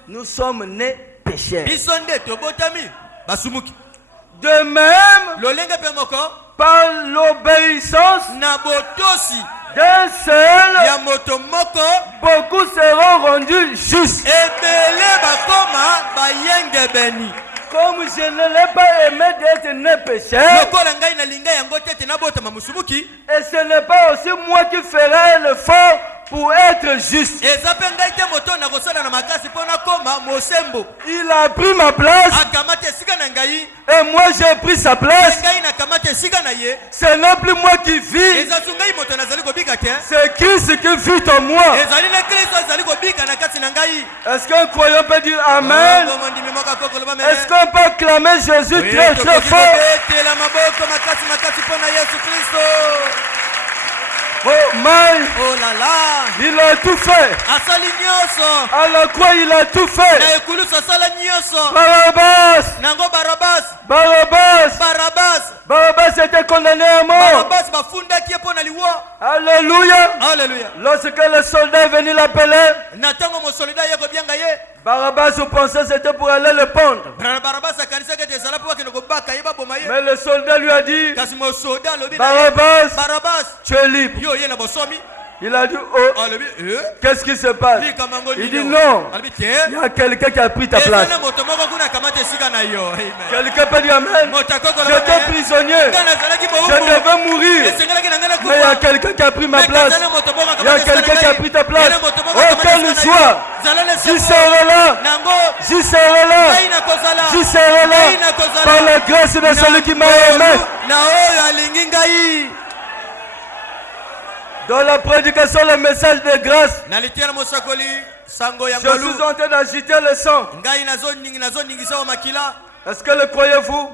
Nous sommes nés pécheurs. De même, par l'obéissance d'un seul, beaucoup seront rendus justes. Comme je ne l'ai pas aimé d'être né pécheur, et ce n'est pas aussi moi qui ferai l'effort pour être juste. Il a pris ma place et moi j'ai pris sa place. Ce n'est plus moi qui vis, c'est Christ qui vit en moi. Est-ce qu'un croyant peut dire Amen? Est-ce qu'on peut acclamer Jésus très très fort? Oh my! Oh là là! Il a tout fait! À la croix, il a tout fait! Barabbas était condamné à mort! Alléluia! Alléluia! Lorsque le soldat est venu l'appeler, Barabbas pensait que c'était pour aller le pendre. Mais le soldat lui a dit, Barabbas, tu es libre. Il a dit, oh, qu'est-ce qui se passe? Il dit non, il y a quelqu'un qui a pris ta place. Quelqu'un peut dire amen. J'étais prisonnier, je devais mourir, mais il y a quelqu'un qui a pris ma place. Il y a quelqu'un qui a pris ta place. Oh, quelle joie! J'y serai là, j'y serai là, j'y serai là, par la grâce de celui qui m'a aimé. Dans la prédication, le message de grâce, je suis en train d'agiter le sang. Est-ce que le croyez-vous?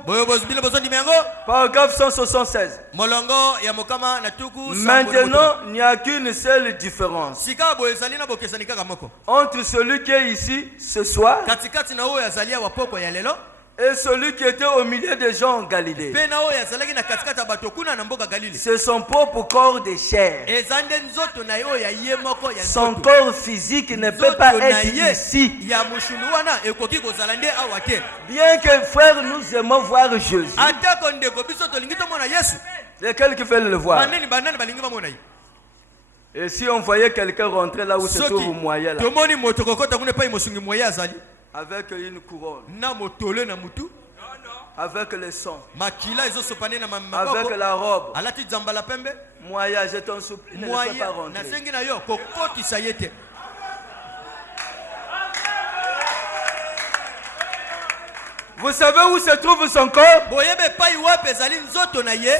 Paragraphe 176. Maintenant, il n'y a qu'une seule différence entre celui qui est ici ce soir et celui qui était au milieu des gens en Galilée. C'est son propre corps de chair. Son corps physique ne peut pas être ici. Bien que frère, nous aimons voir Jésus. Lequel qui fait le voir? Et si on voyait quelqu'un rentrer là où se trouve Moya là, avec une couronne, avec le sang, avec la robe, Moya, je t'en supplie, ne laisse pas rentrer. Vous savez où se trouve son corps?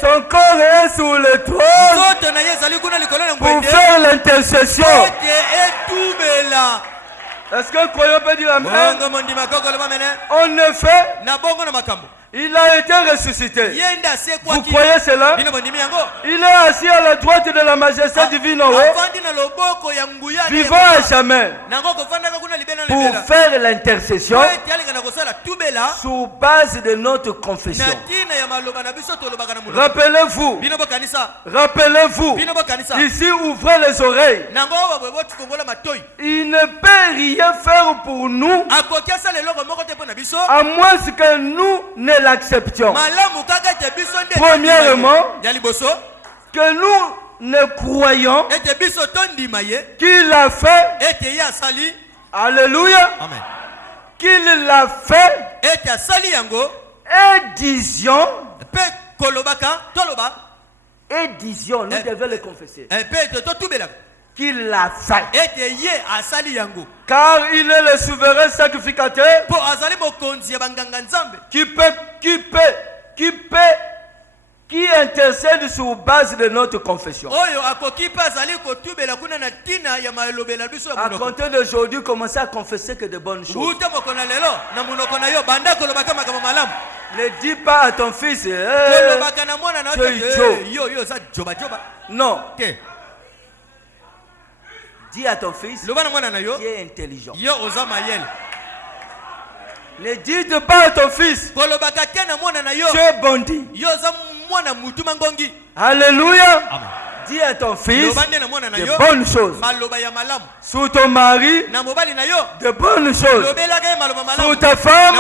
Son corps est sur le trône pour faire l'intercession. Est-ce qu'un croyant peut dire amen? En effet, il a été ressuscité. Vous croyez cela? Il est assis à la droite de la majesté divine en haut, vivant à jamais, pour faire l'intercession sur base de notre confession. Rappelez-vous, ici ouvrez les oreilles. Il ne peut rien faire pour nous à moins que nous ne l'acceptions. Premièrement, que nous ne croyons qu'il a fait. Alléluia. Qu'il l'a fait. Et disions, nous devons le confesser. qu'il l'a fait. Ete ye asali yango. Car il est le souverain sacrificateur Po azali mokonzi ya banganga nzambe. Qui intercède sur base de notre confession. À compter d'aujourd'hui, commencez à confesser que de bonnes choses. Ne dis pas à ton fils, non. Dis à ton fils, tu es intelligent. Ne dites pas à ton fils, tu es bandit. Alléluia. Dis à ton fils de bonnes choses. Sur ton mari, de bonnes choses. Sur ta femme,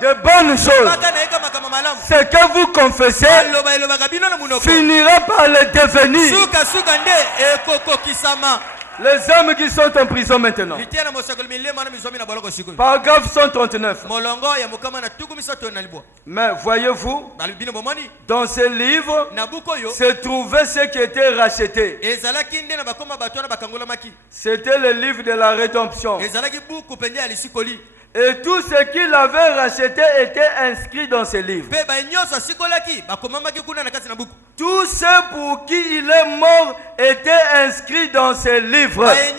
de bonnes choses. Ce que vous confessez finira par le devenir. Les hommes qui sont en prison maintenant. Paragraphe 139. Mais voyez-vous, dans ce livre se trouvait ce qui était racheté. C'était le livre de la rédemption. Et tout ce qu'il avait racheté était inscrit dans ce livre. Tout ce pour qui il est mort était inscrit dans ce livre. Et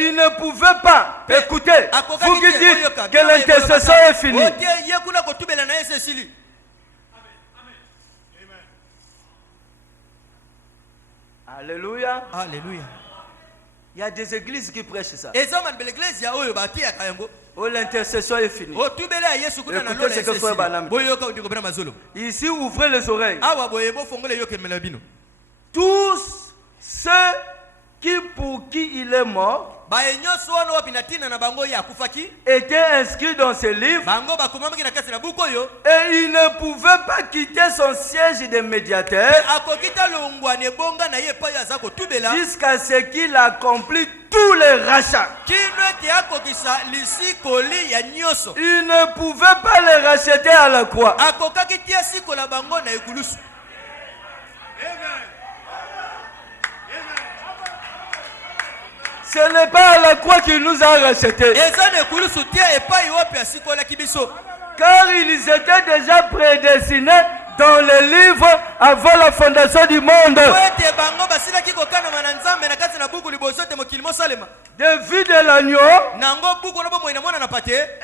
il ne pouvait pas, écoutez, vous qui dites que l'intercession est finie. Alléluia. Alléluia. Il y a des églises qui prêchent ça. Oh, l'intercession est finie. Écoutez ce que Frère Branham dit. Ici, ouvrez les oreilles. Tous ceux pour qui il est mort était inscrit dans ce livre et il ne pouvait pas quitter son siège de médiateur jusqu'à ce qu'il accomplisse tous les rachats. Il ne pouvait pas les racheter à la croix. Ce n'est pas à la croix qu'il nous a rachetés. Car ils étaient déjà prédestinés dans le livre avant la fondation du monde. De vue de l'agneau.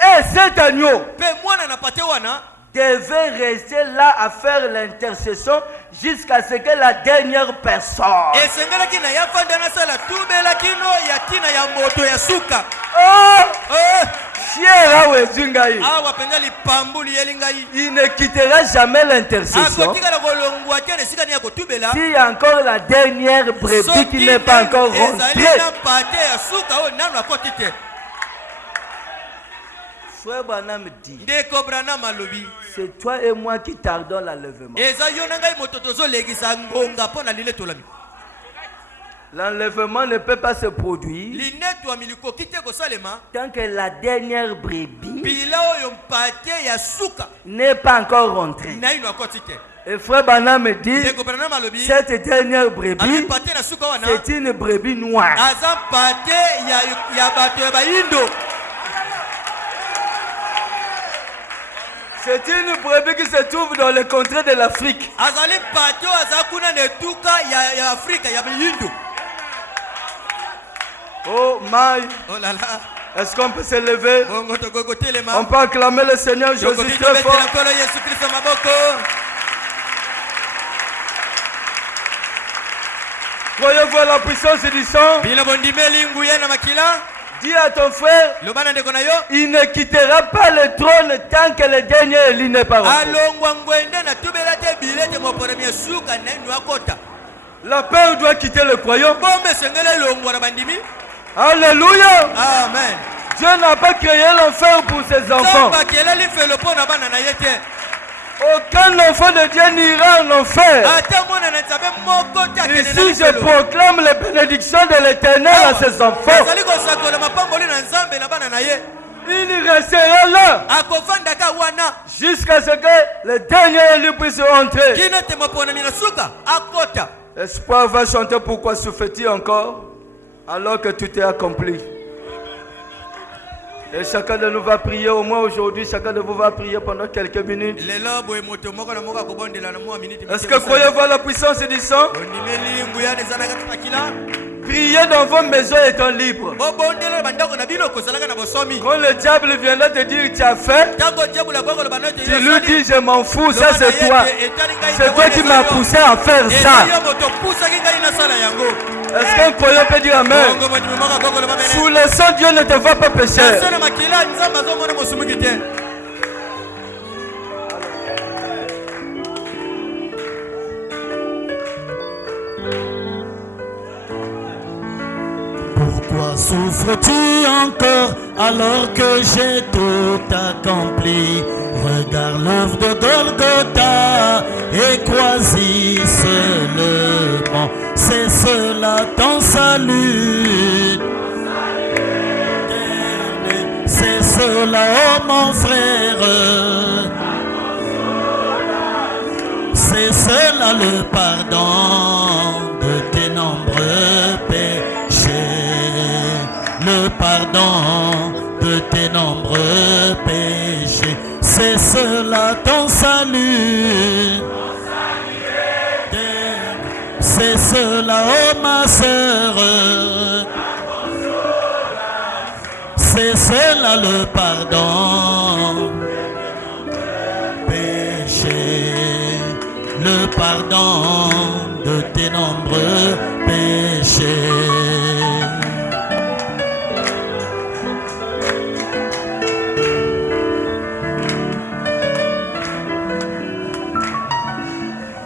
Et cet agneau devait rester là à faire l'intercession jusqu'à ce que la dernière personne. Il ne quittera jamais l'intercession s'il y a encore la dernière brebis qui n'est pas encore rentrée. Frère Branham dit, c'est toi et moi qui tardons l'enlèvement. L'enlèvement ne peut pas se produire tant que la dernière brebis n'est pas encore rentrée. Et Frère Branham dit, cette dernière brebis, c'est une brebis noire. C'est une brebis qui se trouve dans les contrées de l'Afrique. Oh my. Oh là là. Est-ce qu'on peut se lever? On peut acclamer le Seigneur Jésus très fort. Croyez-vous à la puissance du sang? Dis à ton frère, il ne quittera pas le trône tant que le dernier élu n'est pas rentré. La peur doit quitter le croyant. Alléluia. Amen. Dieu n'a pas créé l'enfer pour ses enfants. Aucun enfant de Dieu n'ira en enfer. Ici, je proclame les bénédictions de l'Éternel à ses enfants. Il restera là jusqu'à ce que le dernier élu puisse entrer. Espoir va chanter pourquoi souffres-tu encore alors que tout est accompli. Et chacun de nous va prier, au moins aujourd'hui, chacun de vous va prier pendant quelques minutes. Est-ce que croyez voir la puissance du sang? Prier dans vos maisons étant libre. Quand le diable viendra te dire tu as faim, tu lui dis je m'en fous, ça c'est toi. C'est toi qui m'as poussé à faire ça. Est-ce qu'un croyant peut dire amen? Sous le sang, Dieu ne te voit pas pécher. Pourquoi souffres-tu encore alors que j'ai tout accompli? Regarde l'œuvre de Golgotha et crois-y seulement. C'est cela ton salut. C'est cela, oh mon frère. C'est cela le pardon de tes nombreux péchés. Le pardon de tes nombreux péchés. C'est cela ton salut. C'est cela, oh ma sœur. C'est cela le pardon. Péché. Le pardon de tes nombreux péchés.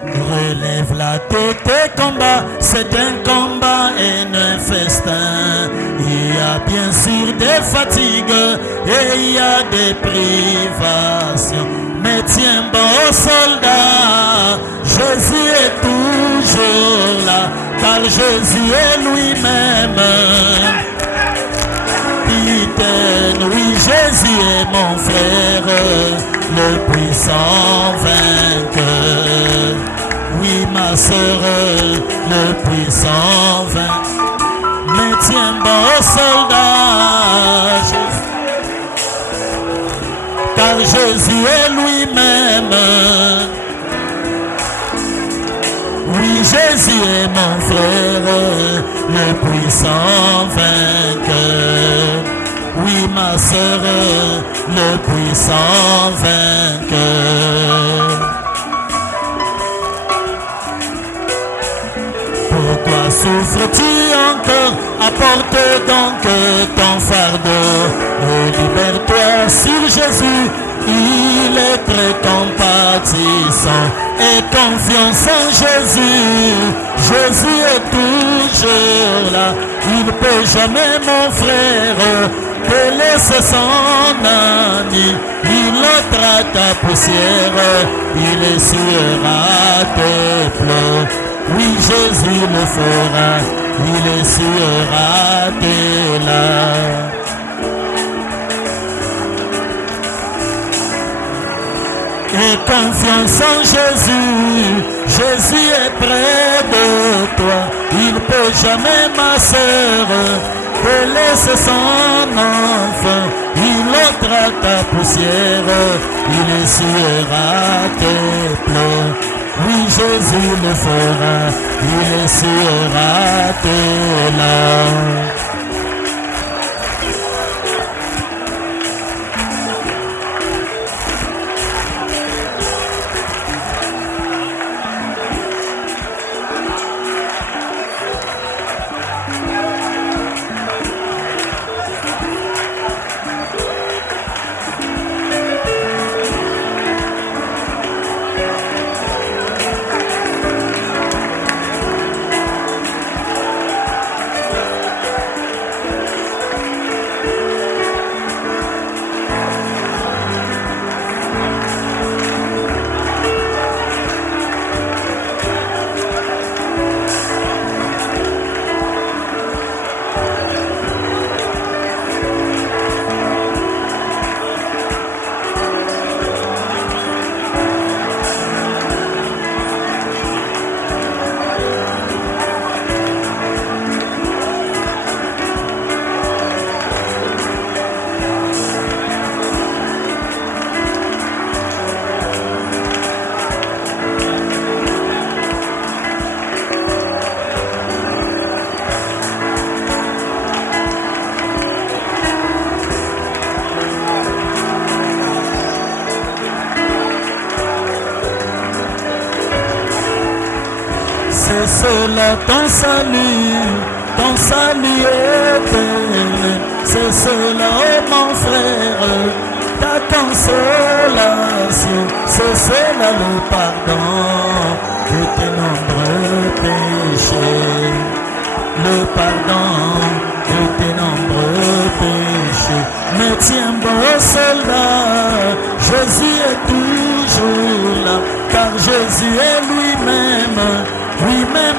Relève la tête et combat, c'est un combat et un festin. Il y a bien sûr des fatigues et il y a des privations. Mais tiens bon soldat, Jésus est toujours là, car Jésus est lui-même. Oui, Jésus est mon frère, le puissant vainqueur. Oui, ma sœur, le puissant vainqueur. Mais tiens bon soldat, car Jésus est lui-même. Oui, Jésus est mon frère, le puissant vainqueur. Oui, ma sœur, le puissant vainqueur. Pourquoi souffres-tu encore? Apporte donc ton fardeau et libère-toi sur Jésus. Il est très compatissant et confiance en Jésus. Jésus est toujours là. Il ne peut jamais, mon frère, te laisser son ami. Il ôtera ta poussière, il essuiera tes pleurs. Oui, Jésus le fera, il essuiera tes larmes. Et confiance en Jésus, Jésus est près de toi. Il ne peut jamais, ma sœur, te laisser son enfant. Il ôtera ta poussière, il essuiera tes pleurs. Oui, Jésus le fera, il essuiera tes larmes. C'est cela ton salut éternel. C'est cela, oh mon frère, ta consolation. C'est cela le pardon de tes nombreux péchés. Le pardon de tes nombreux péchés. Mais tiens bon soldat, Jésus est toujours là, car Jésus est lui-même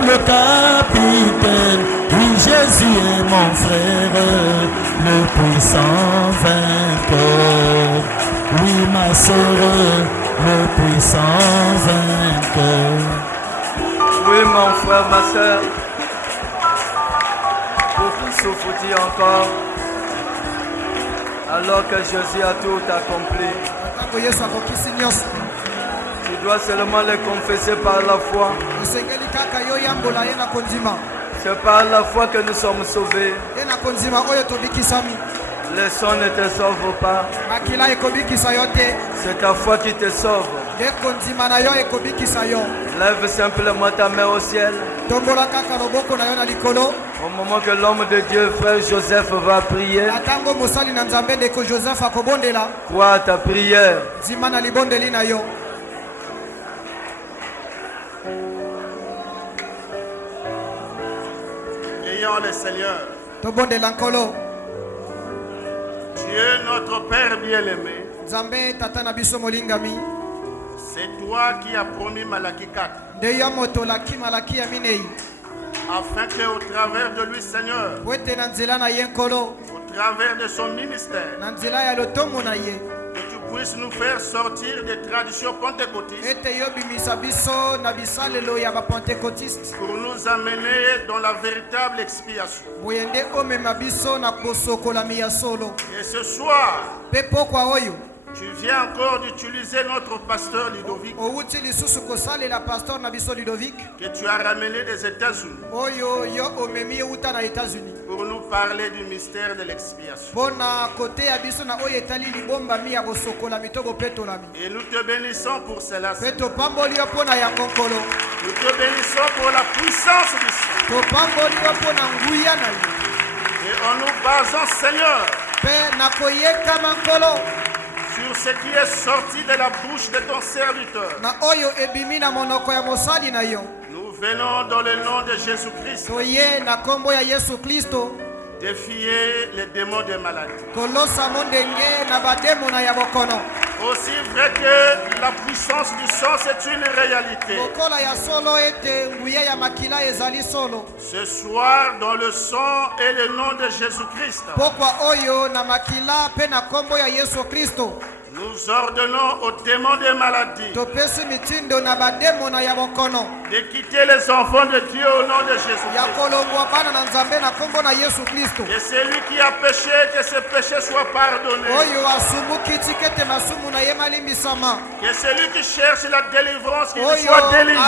le capitaine. Oui, Jésus est mon frère, le puissant vainqueur. Oui, ma sœur, le puissant vainqueur. Oui, mon frère, ma sœur, beaucoup souffres-tu encore alors que Jésus a tout accompli? Tu dois seulement le confesser par la foi. C'est par la foi que nous sommes sauvés. Le sang ne te sauve pas. C'est ta foi qui te sauve. Lève simplement ta main au ciel. Au moment que l'homme de Dieu, frère Joseph, va prier, crois à ta prière. Prions le Seigneur. Dieu notre Père bien-aimé, c'est toi qui as promis Malachie 4, afin qu'au travers de lui, Seigneur, au travers de son ministère, que tu puisses nous faire sortir des traditions pentecôtistes pour nous amener dans la véritable expiation. Et ce soir, tu viens encore d'utiliser notre pasteur Ludovic, que tu as ramené des États-Unis, pour nous parler du mystère de l'expiation. Et nous te bénissons pour cela. Nous te bénissons pour la puissance du sang. Et en nous basant, Seigneur, sur ce qui est sorti de la bouche de ton serviteur, nous venons dans le nom de Jésus-Christ défier les démons des maladies. Aussi vrai que la puissance du sang c'est une réalité, ce soir dans le sang et le nom de Jésus-Christ, nous ordonnons aux démons des maladies de quitter les enfants de Dieu au nom de Jésus-Christ. Et celui qui a péché, que ce péché soit pardonné. Que celui qui cherche la délivrance, qu'il soit délivré.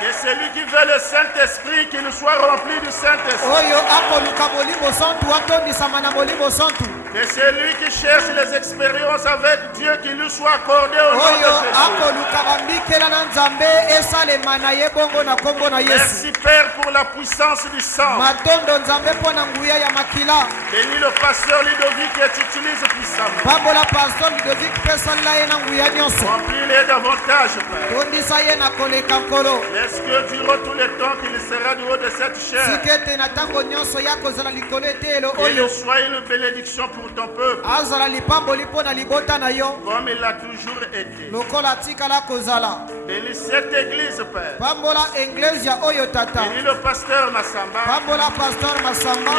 Que celui qui veut le Saint-Esprit, qu'il soit rempli du Saint-Esprit. Que celui qui cherche les expériences avec Dieu, qu'il lui soit accordé au nom de Jésus. Merci Père pour la puissance du sang. Bénis le pasteur Ludovic qui utilise puissamment. Remplis-les davantage, Père. Laisse que durant tout le temps qu'il sera du haut de cette chair, qu'il soit une bénédiction pour ton peuple, comme il l'a toujours été. Bénis cette église, Père. Bénis le pasteur Massamba.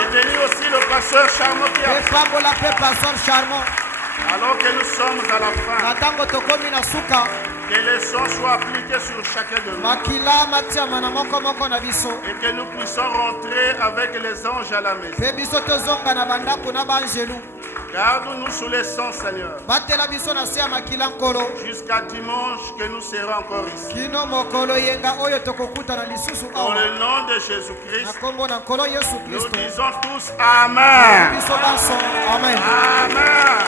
Et bénis aussi le pasteur Charmant qui a alors que nous sommes à la fin, que les sons soient appliqués sur chacun de nous et que nous puissions rentrer avec les anges à la maison. Garde-nous sous les sons, Seigneur, jusqu'à dimanche que nous serons encore ici. Dans le nom de Jésus-Christ, nous disons tous Amen. Amen. Amen.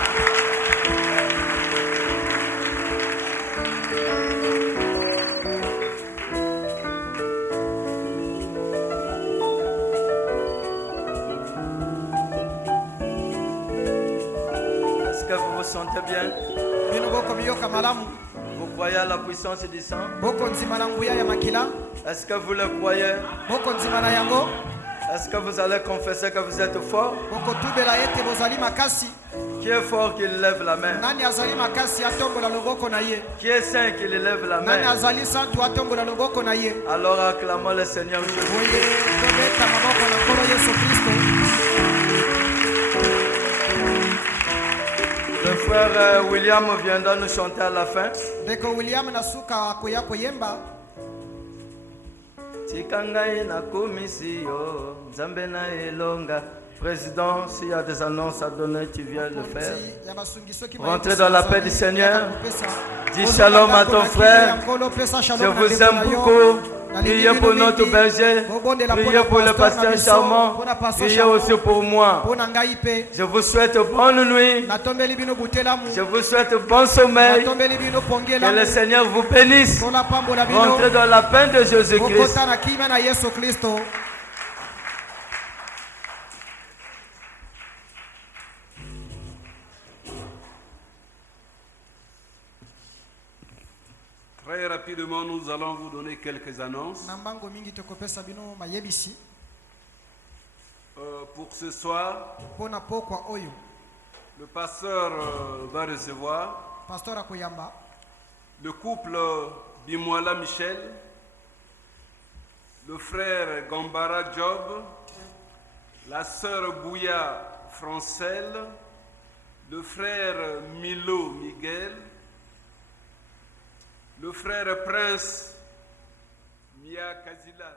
sentez bien? Vous croyez à la puissance du sang? Est-ce que vous le croyez? Est-ce que vous allez confesser que vous êtes fort? Qui est fort qui lève la main? Qui est saint qui lève la main? Alors acclamons le Seigneur Jésus. Le frère William viendra nous chanter à la fin. Tikangai na komisio, Nzambe na elonga. Président, s'il y a des annonces à donner, tu viens le faire. Rentrez dans la paix du Seigneur. Dis shalom à ton frère. Je vous aime beaucoup. Priez pour notre berger. Priez pour le pasteur charmant. Priez aussi pour moi. Je vous souhaite bonne nuit. Je vous souhaite bon sommeil. Que le Seigneur vous bénisse. Rentrez dans la paix de Jésus-Christ. Très rapidement, nous allons vous donner quelques annonces. Pour ce soir, le pasteur va recevoir le couple Bimwala Michel, le frère Gambara Job, la sœur Bouya Francel, le frère Milo Miguel, le frère Prince Mia Kazila